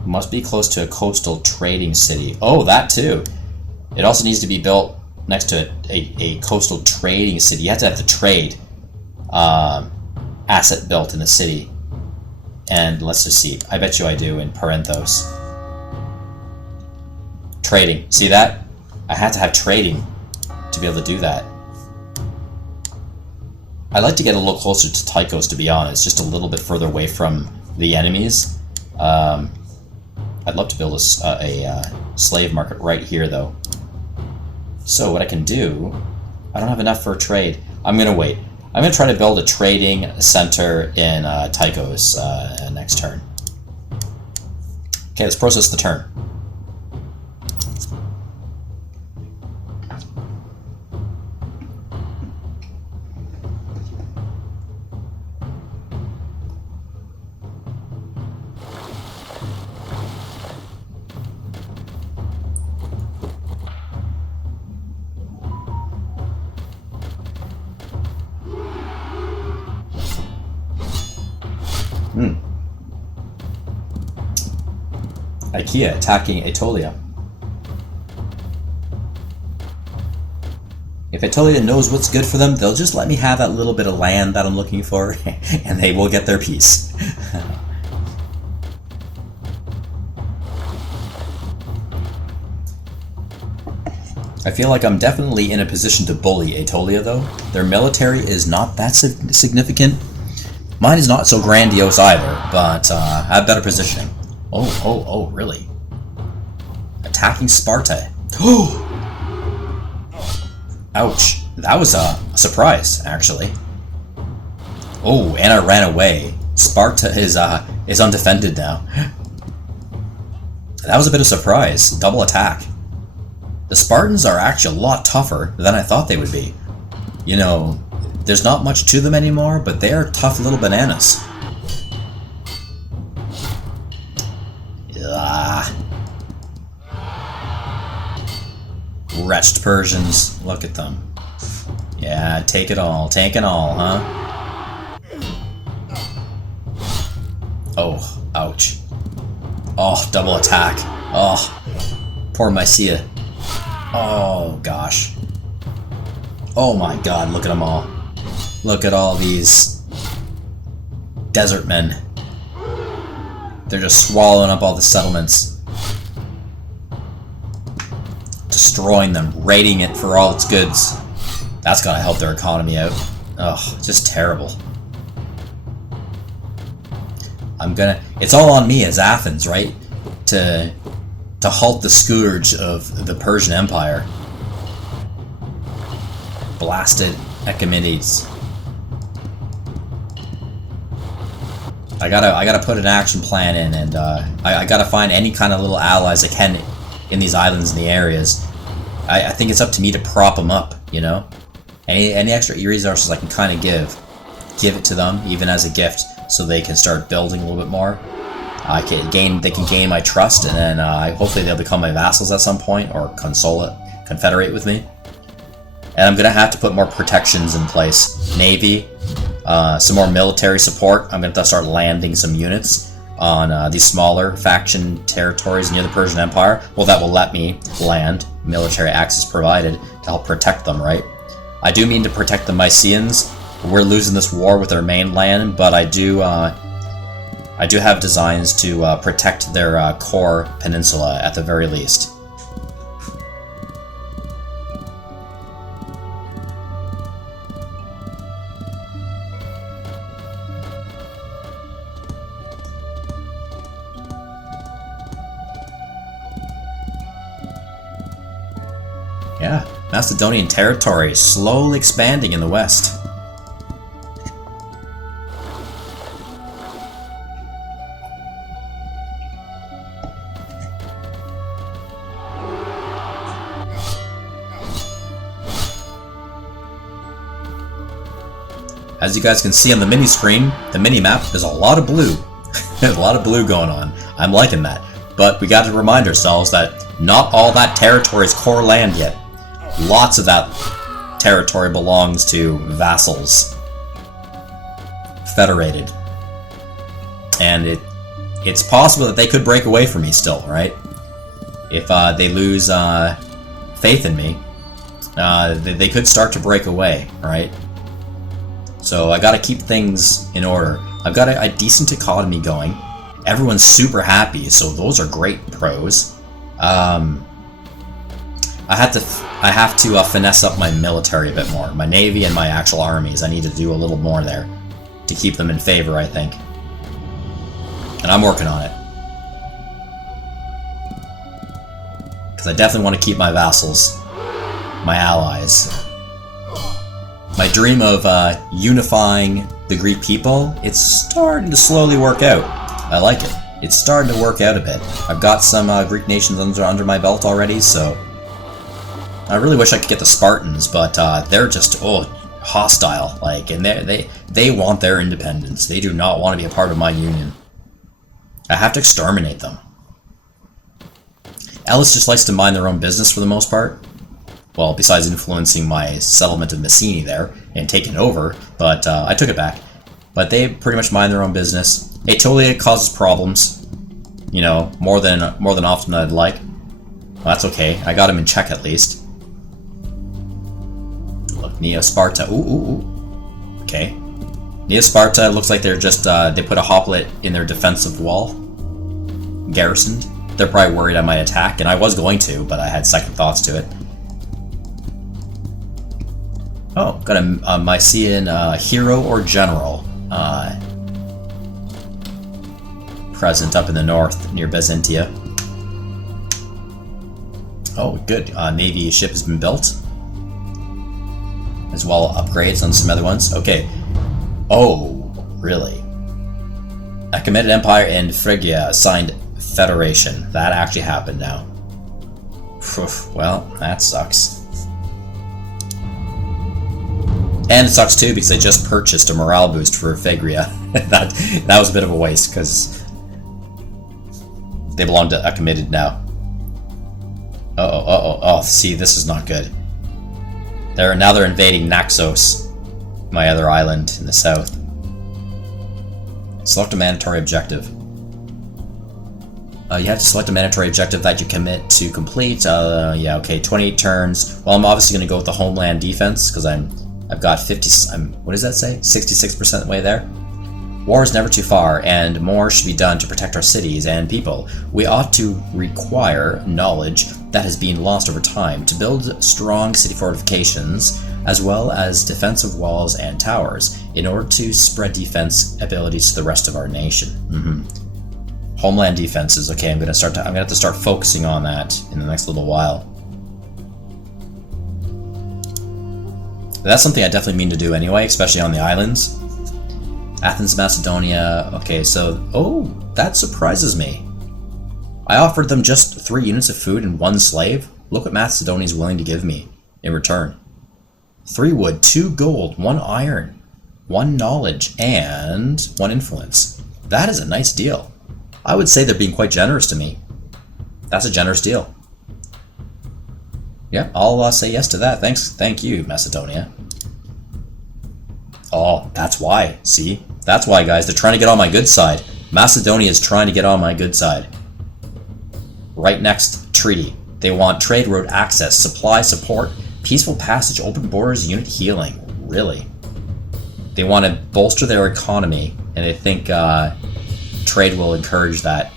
Must be close to a coastal trading city. Oh, that too! It also needs to be built next to a coastal trading city. You have to have the trade asset built in the city. And let's just see, I bet you I do in Parenthos. Trading. See that? I had to have trading to be able to do that. I'd like to get a little closer to Tychos, to be honest, just a little bit further away from the enemies. I'd love to build a slave market right here, though. So what I can do, I don't have enough for a trade. I'm going to wait. I'm going to try to build a trading center in Tychos next turn. Okay, let's process the turn. IKEA attacking Aetolia. If Aetolia knows what's good for them, they'll just let me have that little bit of land that I'm looking for, and they will get their piece. I feel like I'm definitely in a position to bully Aetolia, though. Their military is not that significant. Mine is not so grandiose either, but I have better positioning. Oh, really? Attacking Sparta. Ouch. That was a surprise, actually. Oh, and I ran away. Sparta is undefended now. That was a bit of a surprise. Double attack. The Spartans are actually a lot tougher than I thought they would be. You know, There's not much to them anymore, but they are tough little bananas. Ah. Wretched Persians. Look at them. Yeah, take it all. Take it all, huh? Oh, ouch. Oh, double attack. Oh, poor Mycia. Oh, gosh. Oh my god, look at them all. Look at all these desert men. They're just swallowing up all the settlements. Destroying them, raiding it for all its goods. That's gotta help their economy out. Ugh, just terrible. It's all on me as Athens, right? To halt the scourge of the Persian Empire. Blasted Achaemenids. I gotta put an action plan in, and I gotta find any kind of little allies I can in these islands and the areas. I think it's up to me to prop them up, you know? Any extra resources I can kind of give it to them, even as a gift, so they can start building a little bit more. They can gain my trust, and then hopefully they'll become my vassals at some point, or confederate with me. And I'm gonna have to put more protections in place. Navy, some more military support. I'm gonna start landing some units on these smaller faction territories near the Persian Empire. Well, that will let me land, military access provided, to help protect them, right? I do mean to protect the Mysians. We're losing this war with their mainland, but I do have designs to protect their core peninsula at the very least. Yeah, Macedonian territory is slowly expanding in the west. As you guys can see on the mini screen, the mini map, there's a lot of blue. There's a lot of blue going on. I'm liking that. But we got to remind ourselves that not all that territory is core land yet. Lots of that territory belongs to vassals. Federated. And it's possible that they could break away from me still, right? If they lose faith in me, they could start to break away, right? So I gotta keep things in order. I've got a decent economy going. Everyone's super happy, so those are great pros. I have to finesse up my military a bit more. My navy and my actual armies. I need to do a little more there to keep them in favor, I think. And I'm working on it. Because I definitely want to keep my vassals, my allies. My dream of unifying the Greek people, it's starting to slowly work out. I like it. It's starting to work out a bit. I've got some Greek nations under my belt already, so I really wish I could get the Spartans, but they're just hostile. Like, and they want their independence. They do not want to be a part of my union. I have to exterminate them. Elis just likes to mind their own business for the most part. Well, besides influencing my settlement of Messini there and taking over, but I took it back. But they pretty much mind their own business. Aetolia causes problems, you know, more than often than I'd like. Well, that's okay. I got him in check at least. Look, Neo-Sparta. Ooh. Okay. Neo-Sparta looks like they're just they put a hoplite in their defensive wall, garrisoned. They're probably worried I might attack, and I was going to, but I had second thoughts to it. Oh, got a Mysian hero or general present up in the north near Byzantia. Oh, good. Navy ship has been built. As well upgrades on some other ones. Okay. Oh, really? Achaemenid Empire and Phrygia signed federation. That actually happened now. Well, that sucks. And it sucks too because I just purchased a morale boost for Phegria. that was a bit of a waste because they belong to Achaemenid now. Oh, see, this is not good. Now they're invading Naxos, my other island in the south. Select a mandatory objective. You have to select a mandatory objective that you commit to complete. Yeah, okay, 28 turns. Well, I'm obviously going to go with the homeland defense because I've got 50. What does that say? 66% of the way there. War is never too far, and more should be done to protect our cities and people. We ought to require knowledge that has been lost over time to build strong city fortifications, as well as defensive walls and towers, in order to spread defense abilities to the rest of our nation. Homeland defenses. Okay, I'm gonna have to start focusing on that in the next little while. That's something I definitely mean to do anyway, especially on the islands. Athens, Macedonia. Okay, so... Oh, that surprises me. I offered them just 3 units of food and 1 slave. Look what Macedonia is willing to give me in return. 3 wood, 2 gold, 1 iron, 1 knowledge, and 1 influence. That is a nice deal. I would say they're being quite generous to me. That's a generous deal. Yeah, I'll say yes to that. Thank you, Macedonia. Oh, that's why. See? That's why, guys. They're trying to get on my good side. Macedonia is trying to get on my good side. Right next treaty. They want trade road access, supply support, peaceful passage, open borders, unit healing. Really? They want to bolster their economy, and they think trade will encourage that.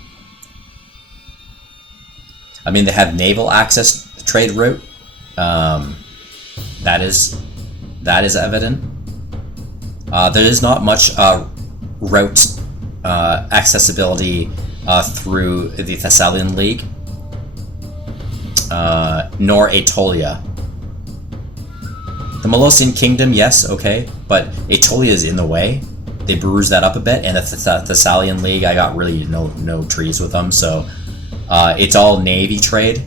I mean, they have naval access trade route. That is evident. There is not much route accessibility through the Thessalian League, nor Aetolia. The Molosian Kingdom, yes, okay, but Aetolia is in the way. They bruised that up a bit, and the Thessalian League, I got really no trees with them, so it's all navy trade,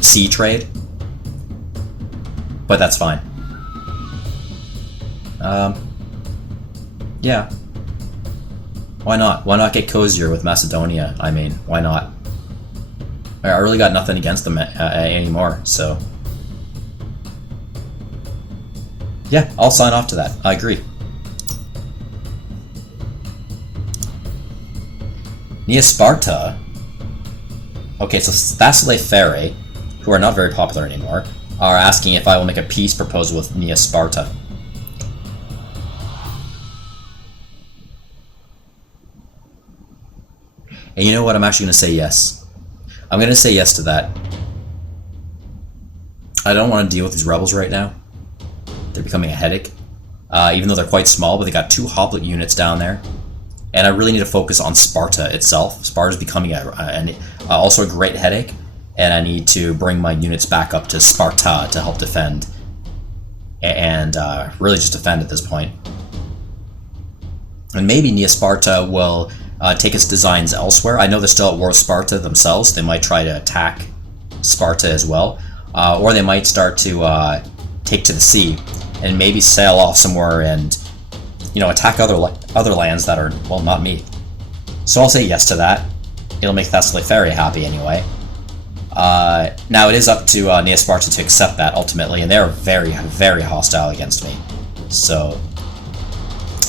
sea trade, but that's fine. Yeah. Why not? Why not get cozier with Macedonia? I mean, why not? I really got nothing against them anymore, so... Yeah, I'll sign off to that. I agree. Neosparta. Okay, so Thessalian, who are not very popular anymore, are asking if I will make a peace proposal with Neosparta. And you know what? I'm actually going to say yes. I'm going to say yes to that. I don't want to deal with these rebels right now. They're becoming a headache. Even though they're quite small, but they got 2 hoplite units down there. And I really need to focus on Sparta itself. Sparta's becoming also a great headache. And I need to bring my units back up to Sparta to help defend. And really just defend at this point. And maybe Neosparta will... take its designs elsewhere. I know they're still at war with Sparta themselves. They might try to attack Sparta as well. Or they might start to take to the sea and maybe sail off somewhere and, you know, attack other lands that are, well, not me. So I'll say yes to that. It'll make Thessalian happy anyway. Now it is up to Neosparta to accept that ultimately, and they're very, very hostile against me. So...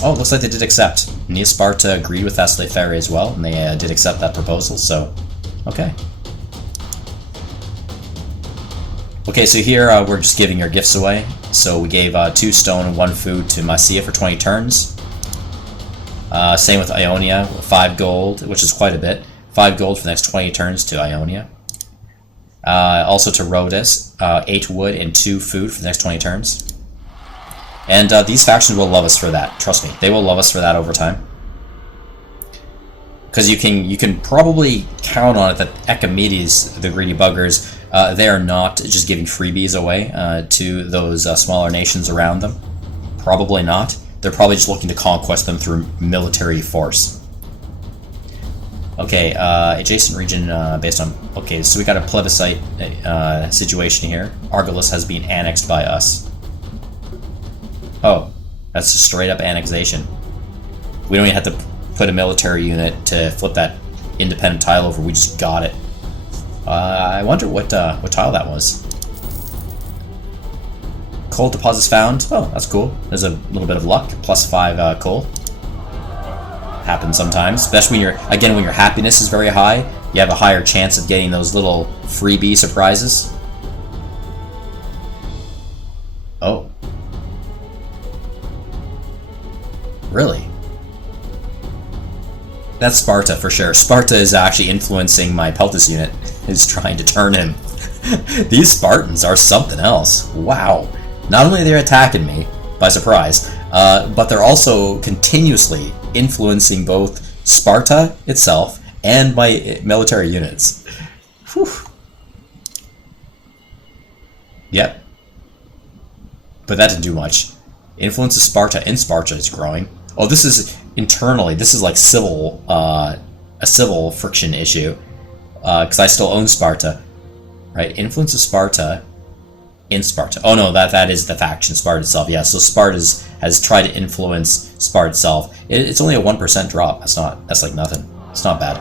Oh, it looks like they did accept. Neosparta agreed with Thessalian as well, and they did accept that proposal, so... Okay. Okay, so here we're just giving your gifts away. So we gave 2 stone and 1 food to Mysia for 20 turns. Same with Ionia, 5 gold, which is quite a bit. 5 gold for the next 20 turns to Ionia. Also to Rhodes, 8 wood and 2 food for the next 20 turns. And these factions will love us for that. Trust me, they will love us for that over time. Because you can probably count on it that Achaemenids, the greedy buggers, they are not just giving freebies away to those smaller nations around them. Probably not. They're probably just looking to conquest them through military force. Okay, adjacent region based on... Okay, so we got a plebiscite situation here. Argolis has been annexed by us. Oh, that's just straight up annexation. We don't even have to put a military unit to flip that independent tile over. We just got it. I wonder what tile that was. Coal deposits found. Oh, that's cool. There's a little bit of luck. +5 coal. Happens sometimes, especially when your happiness is very high. You have a higher chance of getting those little freebie surprises. Oh. Really? That's Sparta for sure. Sparta is actually influencing my Peltis unit. Is trying to turn him. These Spartans are something else. Wow. Not only are they attacking me by surprise, but they're also continuously influencing both Sparta itself and my military units. Whew. Yep. But that didn't do much. Influence of Sparta in Sparta is growing. Oh, this is internally. This is like a civil friction issue. Because I still own Sparta. Right? Influence of Sparta in Sparta. Oh no, that is the faction, Sparta itself. Yeah, so Sparta has tried to influence Sparta itself. It's only a 1% drop. That's like nothing. It's not bad.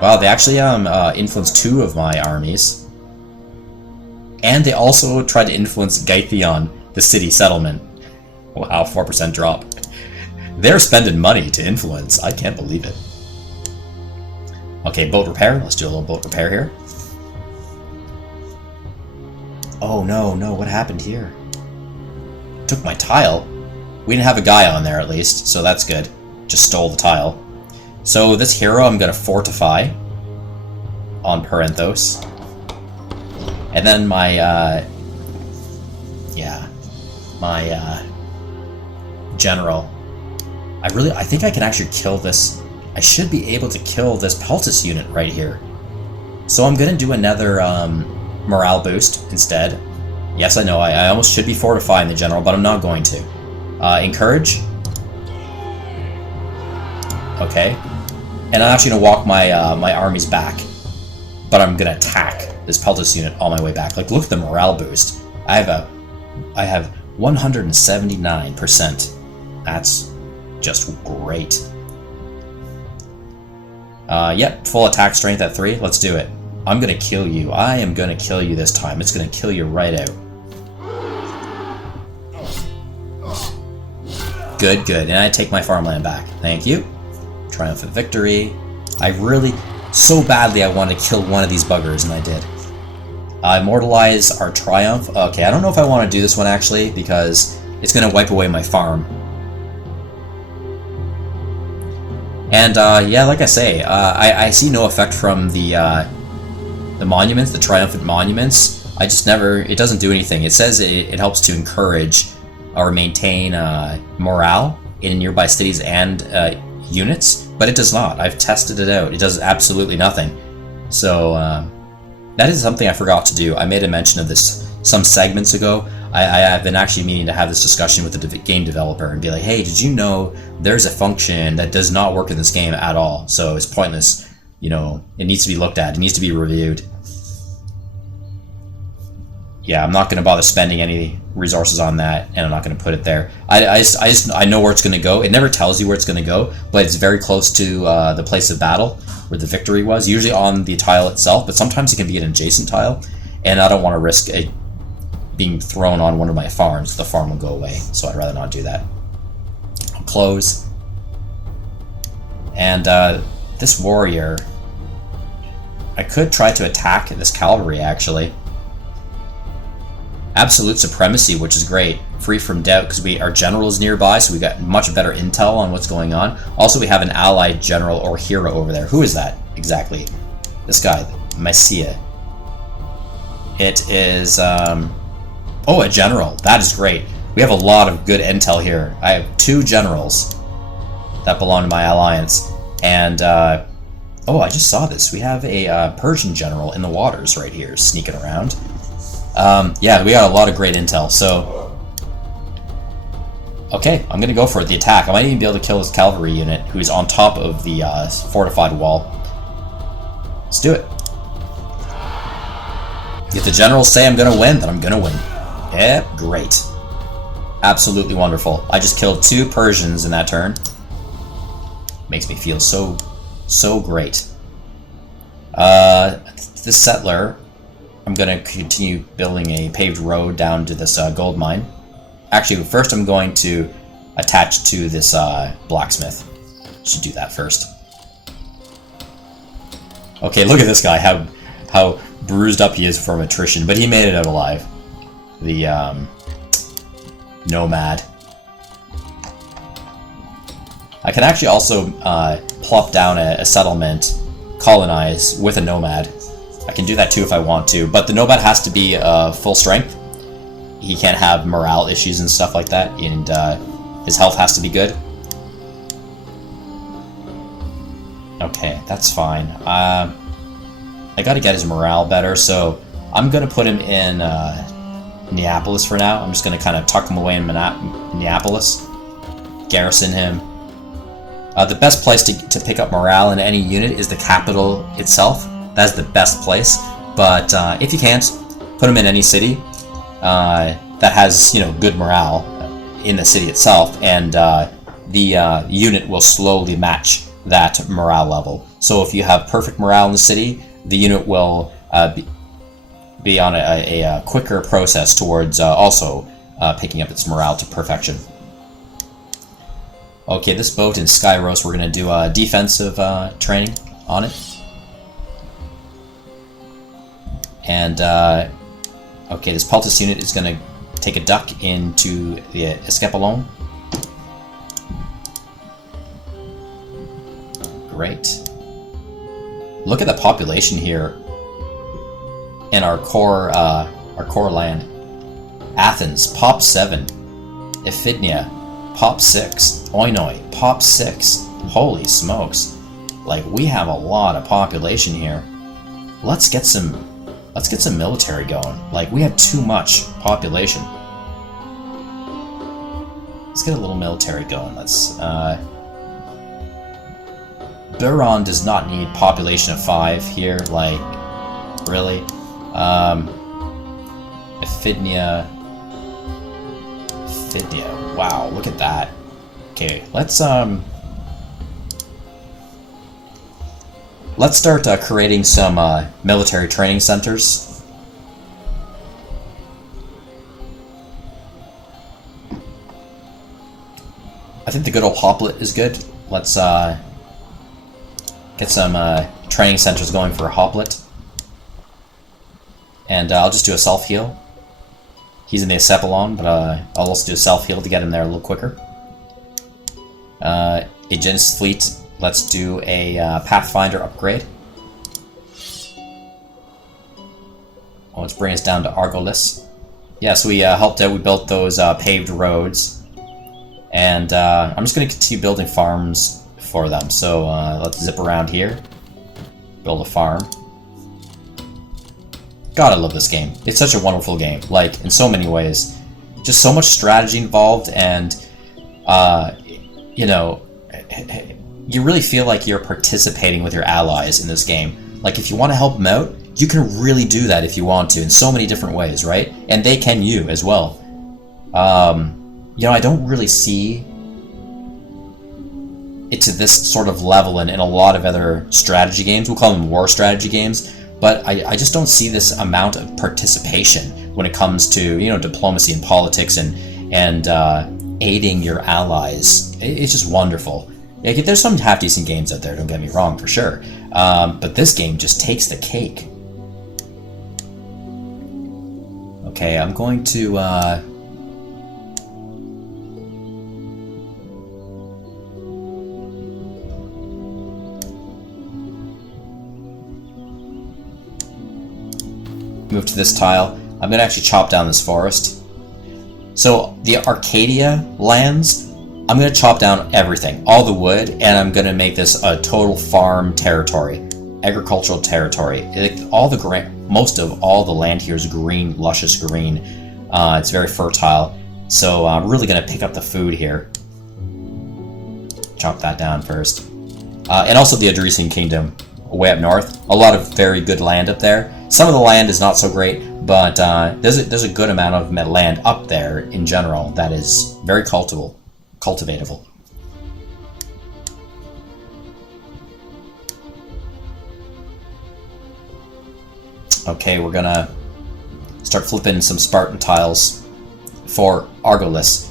Wow, they actually influenced 2 of my armies. And they also tried to influence Gytheon, the city settlement. Wow, 4% drop. They're spending money to influence. I can't believe it. Okay, boat repair. Let's do a little boat repair here. Oh no, what happened here? Took my tile. We didn't have a guy on there at least, so that's good. Just stole the tile. So this hero I'm gonna fortify on Perinthos. And then my general. I think I can actually kill this. I should be able to kill this Peltis unit right here. So I'm gonna do another morale boost instead. Yes, I know, I almost should be fortifying the general, but I'm not going to. Encourage. Okay. And I'm actually gonna walk my armies back. But I'm gonna attack this Peltis unit on my way back. Like, look at the morale boost. I have 179%. That's just great. Yep, full attack strength at 3. Let's do it. I'm gonna kill you. I am gonna kill you this time. It's gonna kill you right out. Good. And I take my farmland back. Thank you. Triumphant victory. So badly I wanted to kill one of these buggers, and I did. Immortalize our triumph. Okay, I don't know if I want to do this one actually, because it's gonna wipe away my farm. And yeah, like I say, I see no effect from the monuments, the triumphant monuments. It doesn't do anything. It says it helps to encourage or maintain morale in nearby cities and units, but it does not. I've tested it out. It does absolutely nothing. So that is something I forgot to do. I made a mention of this some segments ago. I have been actually meaning to have this discussion with the game developer and be like, hey, did you know there's a function that does not work in this game at all? So it's pointless. You know, it needs to be looked at. It needs to be reviewed. Yeah, I'm not going to bother spending any resources on that, and I'm not going to put it there. I know where it's going to go. It never tells you where it's going to go, but it's very close to the place of battle where the victory was, usually on the tile itself, but sometimes it can be an adjacent tile, and I don't want to risk it being thrown on one of my farms. The farm will go away, so I'd rather not do that. I'll close. And this warrior, I could try to attack this cavalry, actually. Absolute supremacy, which is great. Free from doubt, because our general is nearby, so we got much better intel on what's going on. Also, we have an allied general or hero over there. Who is that, exactly? This guy, Mysia. It is, oh, a general. That is great. We have a lot of good intel here. I have 2 generals that belong to my alliance. And, oh, I just saw this. We have a Persian general in the waters right here, sneaking around. Yeah, we got a lot of great intel, so... Okay, I'm gonna go for the attack. I might even be able to kill this cavalry unit, who's on top of the fortified wall. Let's do it. If the generals say I'm gonna win, then I'm gonna win. Yeah, great. Absolutely wonderful. I just killed 2 Persians in that turn. Makes me feel so great. This settler, I'm going to continue building a paved road down to this gold mine. Actually, first I'm going to attach to this blacksmith. Should do that first. Okay, look at this guy, how bruised up he is from attrition, but he made it out alive. The nomad. I can actually also plop down a settlement, colonize with a nomad. I can do that too if I want to, but the nomad has to be full strength. He can't have morale issues and stuff like that, and his health has to be good. Okay, that's fine. I gotta get his morale better, so I'm gonna put him in Neapolis for now. I'm just gonna kind of tuck him away in Neapolis, garrison him. The best place to pick up morale in any unit is the capital itself. That's the best place. But if you can't, put him in any city that has, you know, good morale in the city itself, and the unit will slowly match that morale level. So if you have perfect morale in the city, the unit will be on a quicker process towards also picking up its morale to perfection. Okay, this boat in Skyros, we're going to do defensive training on it. And, okay, this Peltis unit is going to take a duck into the Escapolon. Great. Look at the population here in our core land. Athens, pop 7. Iphigenia, pop 6. Oinoi, pop 6. Holy smokes. Like, we have a lot of population here. Let's get some military going. Like, we have too much population. Let's get a little military going. Let's Buron does not need population of 5 here, like, really. Iphigenia, wow, look at that. Okay, let's start creating some military training centers. I think the good old Hoplet is good. Let's get some training centers going for Hoplet. And I'll just do a self-heal. He's in the Escapolon, but I'll also do a self-heal to get him there a little quicker. Aegis Fleet, let's do a Pathfinder upgrade. Oh, let's bring us down to Argolis. Yeah, so we helped out, we built those paved roads. And I'm just going to continue building farms for them. So let's zip around here, build a farm. God, I love this game. It's such a wonderful game, like, in so many ways. Just so much strategy involved, and, you know, you really feel like you're participating with your allies in this game. Like, if you want to help them out, you can really do that if you want to, in so many different ways, right? And they can you, as well. You know, I don't really see it to this sort of level in a lot of other strategy games. We'll call them war strategy games. But I just don't see this amount of participation when it comes to, you know, diplomacy and politics and aiding your allies. It's just wonderful. Like, there's some half-decent games out there, don't get me wrong, for sure. But this game just takes the cake. Okay, I'm going to... move to this tile. I'm going to actually chop down this forest. So the Arcadia lands, I'm going to chop down everything, all the wood, and I'm going to make this a total farm territory, agricultural territory. All the most of all the land here is green, luscious green. It's very fertile, so I'm really going to pick up the food here. Chop that down first. And also the Adresian Kingdom, way up north. A lot of very good land up there. Some of the land is not so great, But there's a good amount of land up there in general that is very cultivatable. Okay, we're gonna start flipping some Spartan tiles for Argolis.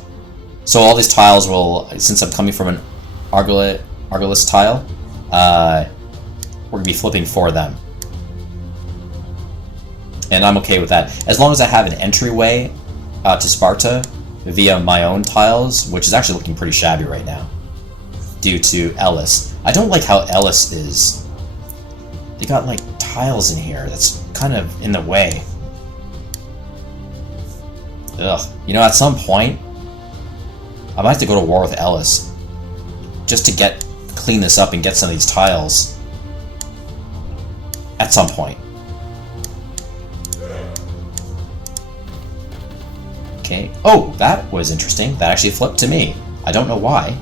So all these tiles will, since I'm coming from an Argolis tile, we're gonna be flipping for them. And I'm okay with that. As long as I have an entryway to Sparta via my own tiles, which is actually looking pretty shabby right now, due to Ellis. I don't like how Ellis is. They got, like, tiles in here that's kind of in the way. Ugh. You know, at some point, I might have to go to war with Ellis. Just to clean this up and get some of these tiles. At some point. Okay. Oh, that was interesting. That actually flipped to me. I don't know why.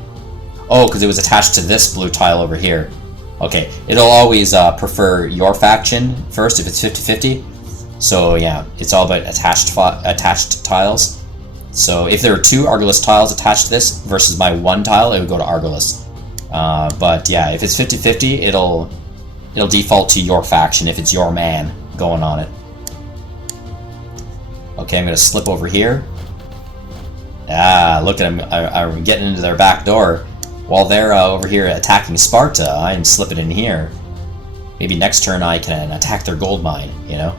Oh, because it was attached to this blue tile over here. Okay. It'll always prefer your faction first if it's 50-50. So yeah, it's all about attached tiles. So if there are 2 Argolis tiles attached to this versus my 1 tile, it would go to Argolis. But yeah, if it's 50-50, it'll default to your faction if it's your man going on it. Okay, I'm gonna slip over here. Ah, look at him! I'm getting into their back door while they're over here attacking Sparta. I'm slipping in here. Maybe next turn I can attack their gold mine. You know.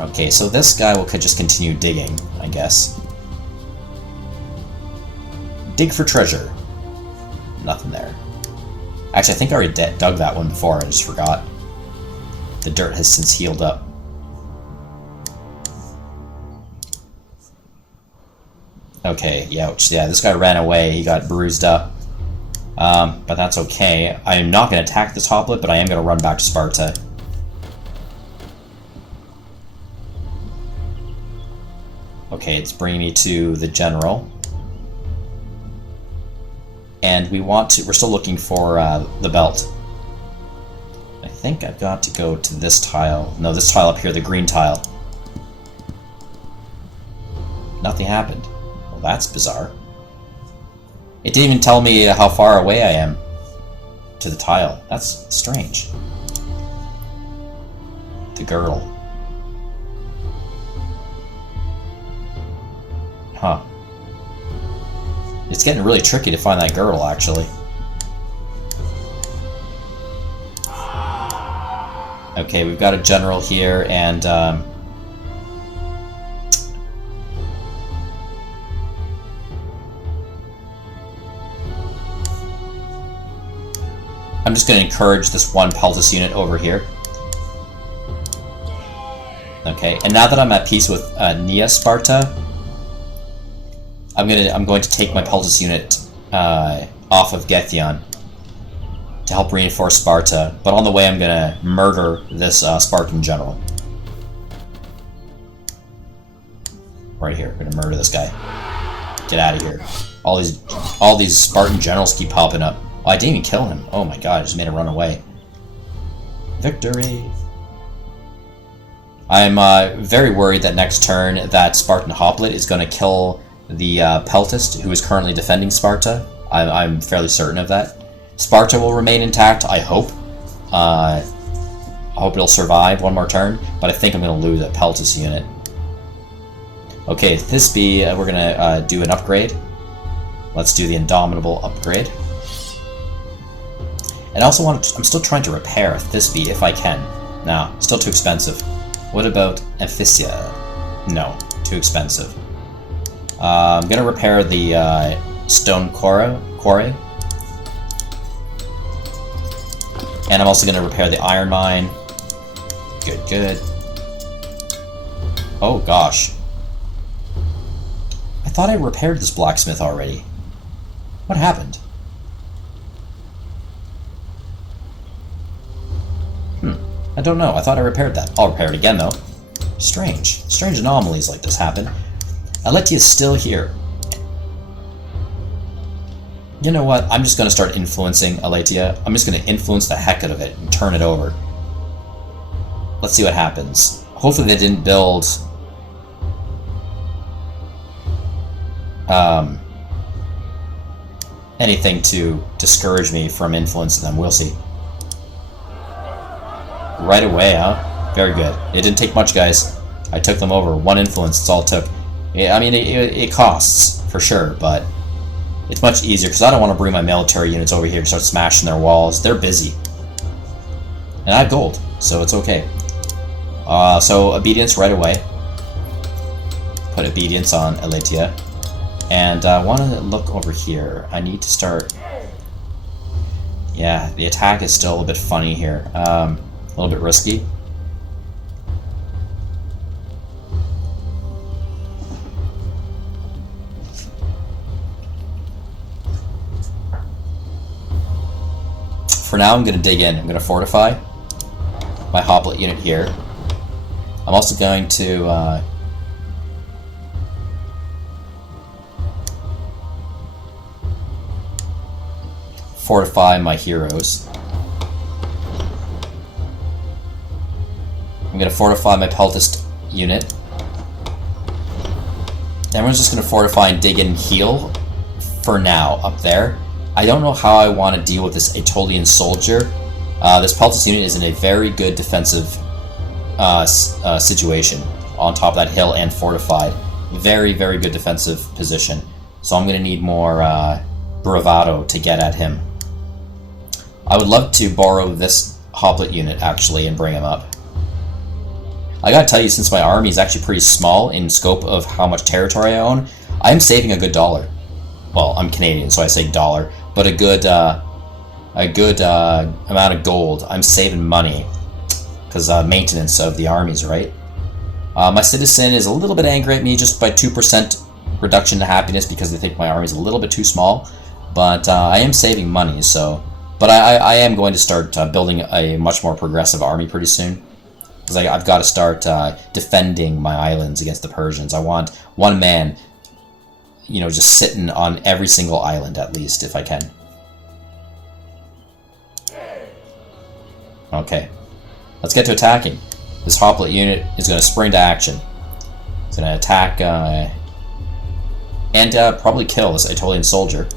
Okay, so this guy could just continue digging, I guess. Dig for treasure. Nothing there. Actually, I think I already dug that one before, I just forgot. The dirt has since healed up. Okay, ouch. Yeah, this guy ran away, he got bruised up. But that's okay. I am not going to attack the toplet, but I am going to run back to Sparta. Okay, it's bringing me to the general. And we're still looking for the belt. I think I've got to go to this tile. No, this tile up here, the green tile. Nothing happened. Well, that's bizarre. It didn't even tell me how far away I am to the tile. That's strange. The girdle. Huh. It's getting really tricky to find that girdle, actually. Okay, we've got a general here, and I'm just going to encourage this one Peltis unit over here. Okay, and now that I'm at peace with Nia Sparta, I'm going to take my Peltis unit off of Gethion to help reinforce Sparta, but on the way I'm going to murder this Spartan general. Right here, I'm going to murder this guy. Get out of here. All these Spartan generals keep popping up. Oh, I didn't even kill him. Oh my god, I just made him run away. Victory! I'm very worried that next turn that Spartan Hoplite is going to kill the Peltist, who is currently defending Sparta. I'm fairly certain of that. Sparta will remain intact, I hope. I hope it'll survive one more turn, but I think I'm going to lose a Peltis unit. Okay, Thisbe, we're going to do an upgrade. Let's do the Indomitable upgrade. And I also I'm still trying to repair Thisbe if I can. No, still too expensive. What about Amphisia? No, too expensive. I'm going to repair the stone quarry. And I'm also going to repair the iron mine. Good. Oh gosh. I thought I repaired this blacksmith already. What happened? I don't know. I thought I repaired that. I'll repair it again, though. Strange. Strange anomalies like this happen. Aletia's still here. You know what? I'm just going to start influencing Aletia. I'm just going to influence the heck out of it and turn it over. Let's see what happens. Hopefully they didn't build anything to discourage me from influencing them. We'll see. Right away, huh? Very good. It didn't take much, guys. I took them over. 1 influence, that's all it took. I mean, it costs, for sure, but it's much easier, because I don't want to bring my military units over here to start smashing their walls. They're busy. And I have gold, so it's okay. So, obedience right away. Put obedience on Elatia. And I want to look over here. I need to start... Yeah, the attack is still a bit funny here. A little bit risky. For now, I'm going to dig in. I'm going to fortify my hoplite unit here. I'm also going to fortify my heroes. I'm going to fortify my peltist unit. Everyone's just going to fortify and dig in and heal for now up there. I don't know how I want to deal with this Aetolian soldier. This peltist unit is in a very good defensive situation on top of that hill and fortified. Very, very good defensive position. So I'm going to need more bravado to get at him. I would love to borrow this hoplite unit actually and bring him up. I gotta tell you, since my army is actually pretty small in scope of how much territory I own, I'm saving a good dollar. Well, I'm Canadian, so I say dollar, but a good amount of gold. I'm saving money because maintenance of the armies, right? My citizen is a little bit angry at me just by 2% reduction to happiness because they think my army is a little bit too small, but I am saving money. So, but I am going to start building a much more progressive army pretty soon. Because I've got to start defending my islands against the Persians. I want one man, you know, just sitting on every single island at least, if I can. Okay. Let's get to attacking. This hoplite unit is going to spring to action. It's going to attack and probably kill this Aetolian soldier.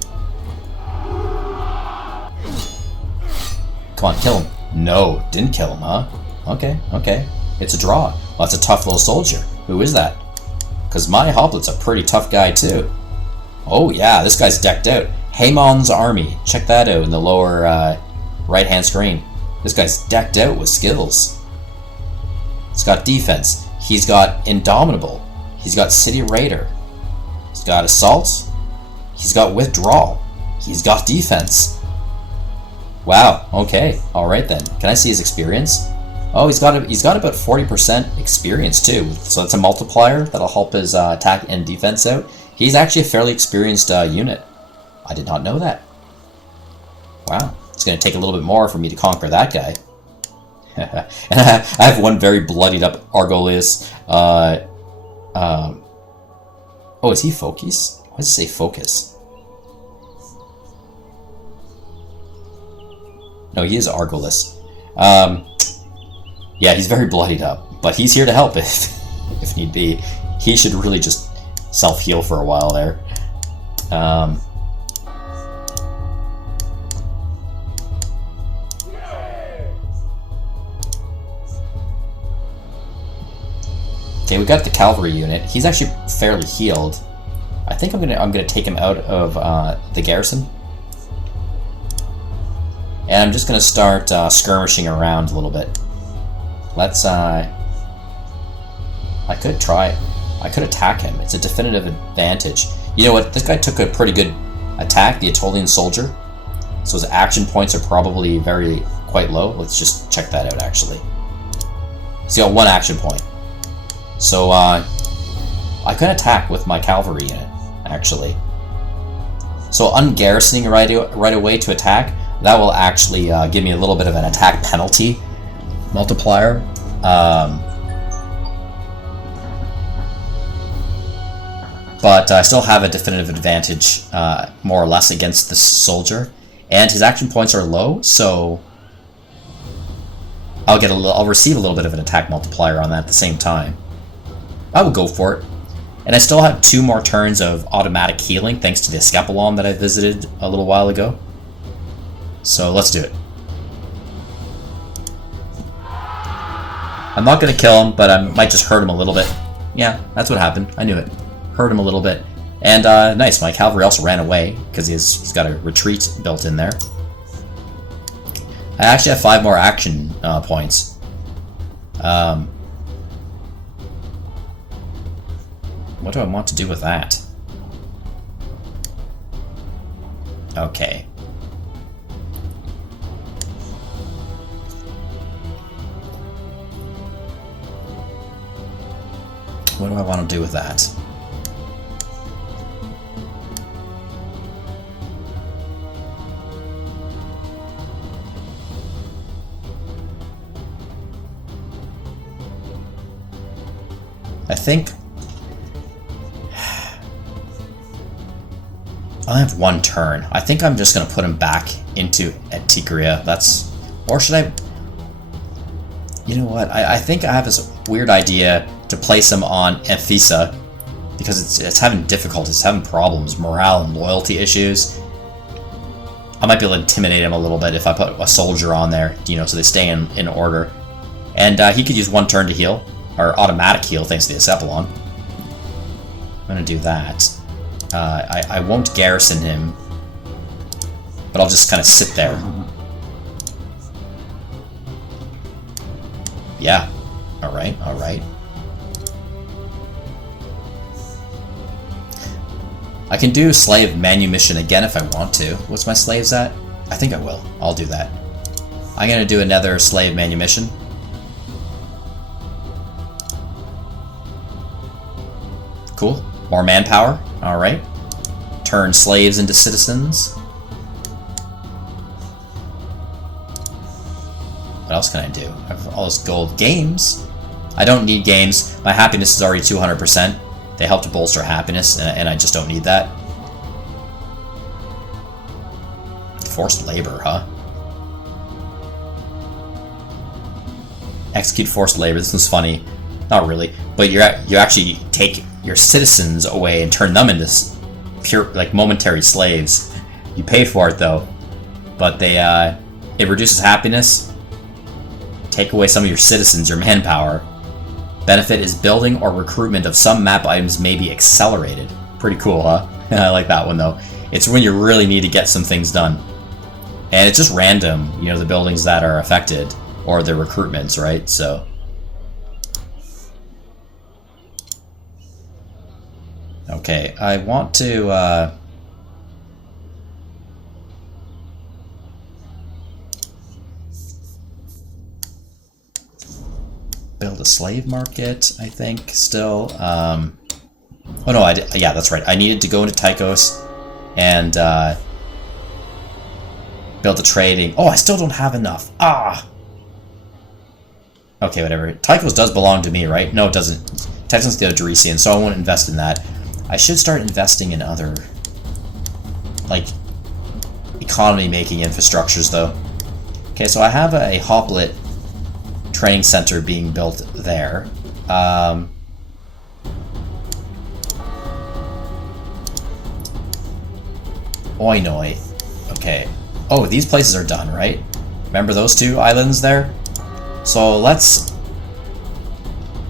Come on, kill him. No, didn't kill him, huh? Okay, okay. It's a draw. Well, that's a tough little soldier. Who is that? Because my hoplite's a pretty tough guy, too. Oh, yeah, this guy's decked out. Haemon's army. Check that out in the lower right-hand screen. This guy's decked out with skills. He's got defense. He's got Indomitable. He's got City Raider. He's got Assault. He's got Withdrawal. He's got defense. Wow, okay. Alright then. Can I see his experience? Oh, he's got about 40% experience too, so that's a multiplier that'll help his attack and defense out. He's actually a fairly experienced unit. I did not know that. Wow, it's going to take a little bit more for me to conquer that guy. And I have one very bloodied up Argolis. Oh, is he Focus? Why does it say Focus? No, he is Argolis. Yeah, he's very bloodied up, but he's here to help if need be. He should really just self-heal for a while there. Okay, we got the cavalry unit. He's actually fairly healed. I think I'm gonna take him out of the garrison, and I'm just gonna start skirmishing around a little bit. Let's, I could attack him. It's a definitive advantage. You know what, this guy took a pretty good attack, the Aetolian soldier. So his action points are probably quite low. Let's just check that out, actually. So he got 1 action point. So, I could attack with my cavalry unit, actually. So ungarrisoning right away to attack, that will actually give me a little bit of an attack penalty multiplier. But I still have a definitive advantage, more or less, against this soldier. And his action points are low, so I'll receive a little bit of an attack multiplier on that at the same time. I will go for it. And I still have 2 more turns of automatic healing thanks to the Escapulon that I visited a little while ago. So let's do it. I'm not going to kill him, but I might just hurt him a little bit. Yeah, that's what happened. I knew it. Hurt him a little bit. And nice, my cavalry also ran away because he's got a retreat built in there. I actually have 5 more action points. What do I want to do with that? Okay. What do I want to do with that? I think I have 1 turn. I think I'm just going to put him back into Antiquaria. Or should I... You know what? I think I have this weird idea to place him on Amphissa because it's having difficulties, it's having problems, morale and loyalty issues. I might be able to intimidate him a little bit if I put a soldier on there, so they stay in order. And he could use 1 turn to heal, or automatic heal thanks to the Escapulon. I'm going to do that. I won't garrison him, but I'll just kind of sit there. Yeah. Alright, alright. I can do slave manumission again if I want to. What's my slaves at? I think I will. I'll do that. I'm going to do another slave manumission. Cool. More manpower. Alright. Turn slaves into citizens. What else can I do? I have all this gold. Games? I don't need games. My happiness is already 200%. They help to bolster happiness, and I just don't need that. Forced labor, huh? Execute forced labor. This one's funny. Not really. But you actually take your citizens away and turn them into pure, momentary slaves. You pay for it, though. But it reduces happiness. Take away some of your citizens, your manpower. Benefit is building or recruitment of some map items may be accelerated. Pretty cool, huh? I like that one, though. It's when you really need to get some things done. And it's just random, the buildings that are affected, or the recruitments, right? So... Okay, I want to, build a slave market, I think, still. Oh no, yeah, that's right. I needed to go into Tychos and build a trading. Oh, I still don't have enough. Ah! Okay, whatever. Tychos does belong to me, right? No, it doesn't. Tychos the Odrysian, so I won't invest in that. I should start investing in other, economy-making infrastructures, though. Okay, so I have a Hoplite training center being built there. Oinoi. Okay. Oh, these places are done, right? Remember those 2 islands there? So let's...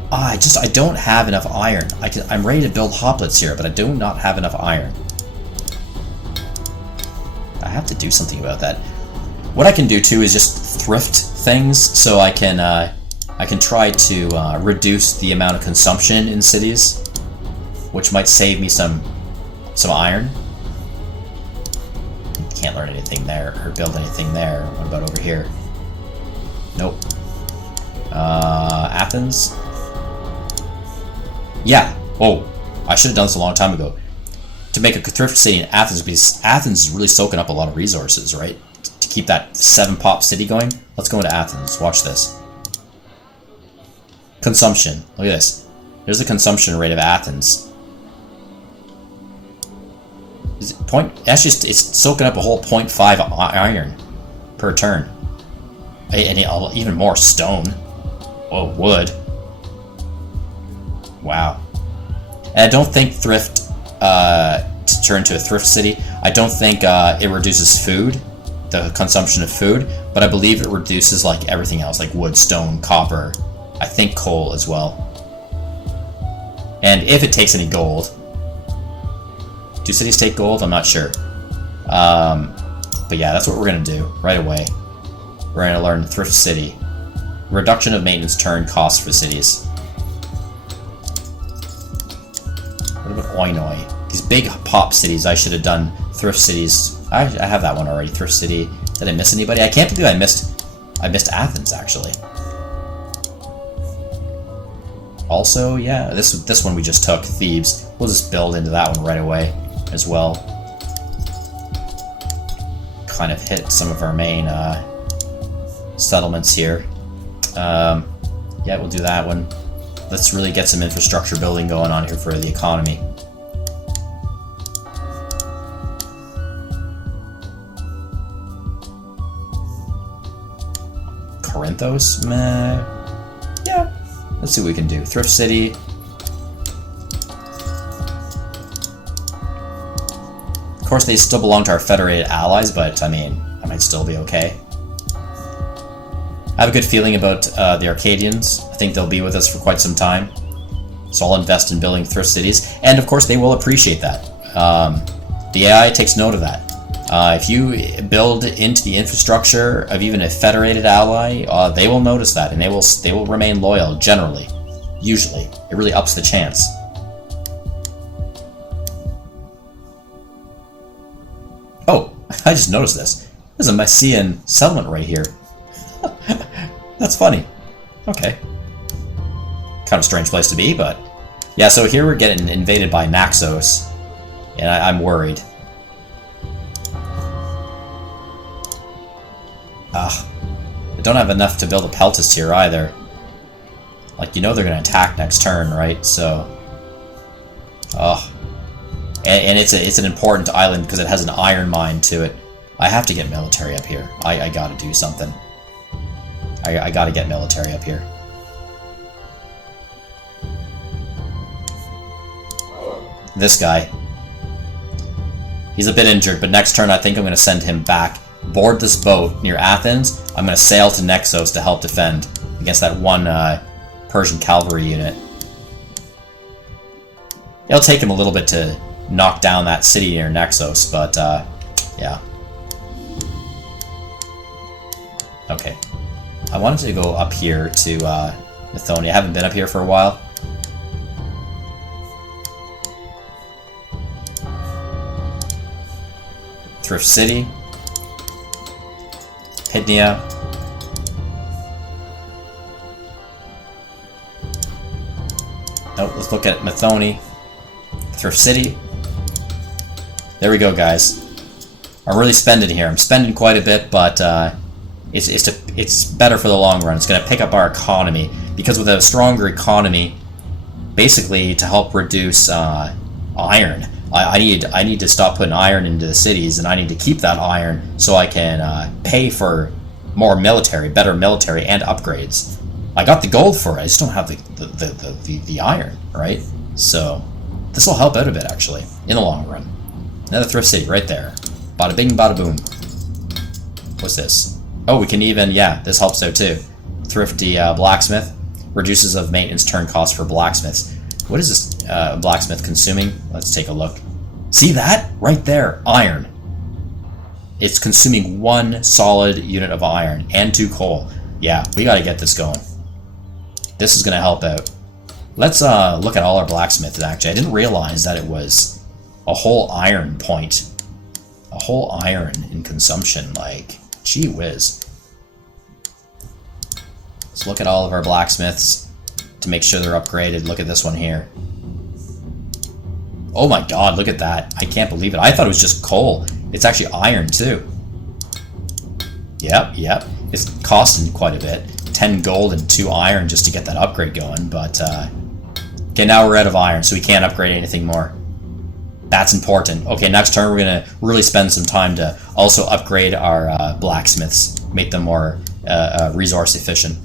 I don't have enough iron. I'm ready to build hoplites here, but I do not have enough iron. I have to do something about that. What I can do too is just thrift things, so I can try to reduce the amount of consumption in cities, which might save me some iron. Can't learn anything there or build anything there. What about over here? Nope. Athens. Yeah. Oh, I should have done this a long time ago. To make a thrift city in Athens, because Athens is really soaking up a lot of resources, right? To keep that 7-pop city going. Let's go into Athens. Watch this. Consumption. Look at this. Here's the consumption rate of Athens. It's soaking up a whole 0.5 iron per turn. And even more stone. Oh, wood. Wow. And I don't think thrift, to turn to a thrift city, I don't think it reduces food, the consumption of food, but I believe it reduces like everything else, like wood, stone, copper, I think coal as well. And if it takes any gold. Do cities take gold? I'm not sure. But yeah, that's what we're going to do right away. We're going to learn thrift city. Reduction of maintenance turn costs for cities. What about Oinoi? These big pop cities, I should have done thrift cities. I have that one already, thrift city. Did I miss anybody? I can't believe I missed Athens, actually. Also, yeah, this one we just took, Thebes. We'll just build into that one right away as well. Kind of hit some of our main settlements here. Yeah, we'll do that one. Let's really get some infrastructure building going on here for the economy. Corinthos? Meh. Yeah. Let's see what we can do. Thrift city. Of course, they still belong to our federated allies, but I mean, I might still be okay. I have a good feeling about the Arcadians. I think they'll be with us for quite some time. So I'll invest in building thrift cities. And of course, they will appreciate that. The AI takes note of that. If you build into the infrastructure of even a federated ally, they will notice that, and they will remain loyal, generally. Usually. It really ups the chance. Oh, I just noticed this. There's a Mycenaean settlement right here. That's funny. Okay. Kind of a strange place to be, but... Yeah, so here we're getting invaded by Naxos, and I'm worried. I don't have enough to build a Peltist here either. Like, you know they're going to attack next turn, right? So... And it's an important island because it has an iron mine to it. I have to get military up here. I gotta do something. I gotta get military up here. This guy. He's a bit injured, but next turn I think I'm going to send him back. Board this boat near Athens. I'm going to sail to Naxos to help defend against that one Persian cavalry unit. It'll take him a little bit to knock down that city near Naxos, but yeah. Okay. I wanted to go up here to Lithonia. I haven't been up here for a while. Thrift City. Pydnia. Oh, let's look at Methone. Thrift City. There we go, guys. I'm really spending here. I'm spending quite a bit, but it's better for the long run. It's going to pick up our economy, because with a stronger economy, basically to help reduce iron, I need to stop putting iron into the cities, and I need to keep that iron so I can pay for more military, better military, and upgrades. I got the gold for it. I just don't have the iron, right? So this will help out a bit, actually, in the long run. Another thrift city right there. Bada bing, bada boom. What's this? Oh, we can even, yeah, this helps out too. Thrifty blacksmith. Reduces of maintenance turn costs for blacksmiths. What is this blacksmith consuming? Let's take a look. See that? Right there. Iron. It's consuming 1 solid unit of iron and 2 coal. Yeah, we gotta get this going. This is gonna help out. Let's look at all our blacksmiths, actually. I didn't realize that it was a whole iron point. A whole iron in consumption, like, gee whiz. Let's look at all of our blacksmiths to make sure they're upgraded. Look at this one here. Oh my god, look at that. I can't believe it. I thought it was just coal. It's actually iron, too. Yep. It's costing quite a bit. 10 gold and 2 iron just to get that upgrade going, but, okay, now we're out of iron, so we can't upgrade anything more. That's important. Okay, next turn we're going to really spend some time to also upgrade our blacksmiths, make them more resource efficient.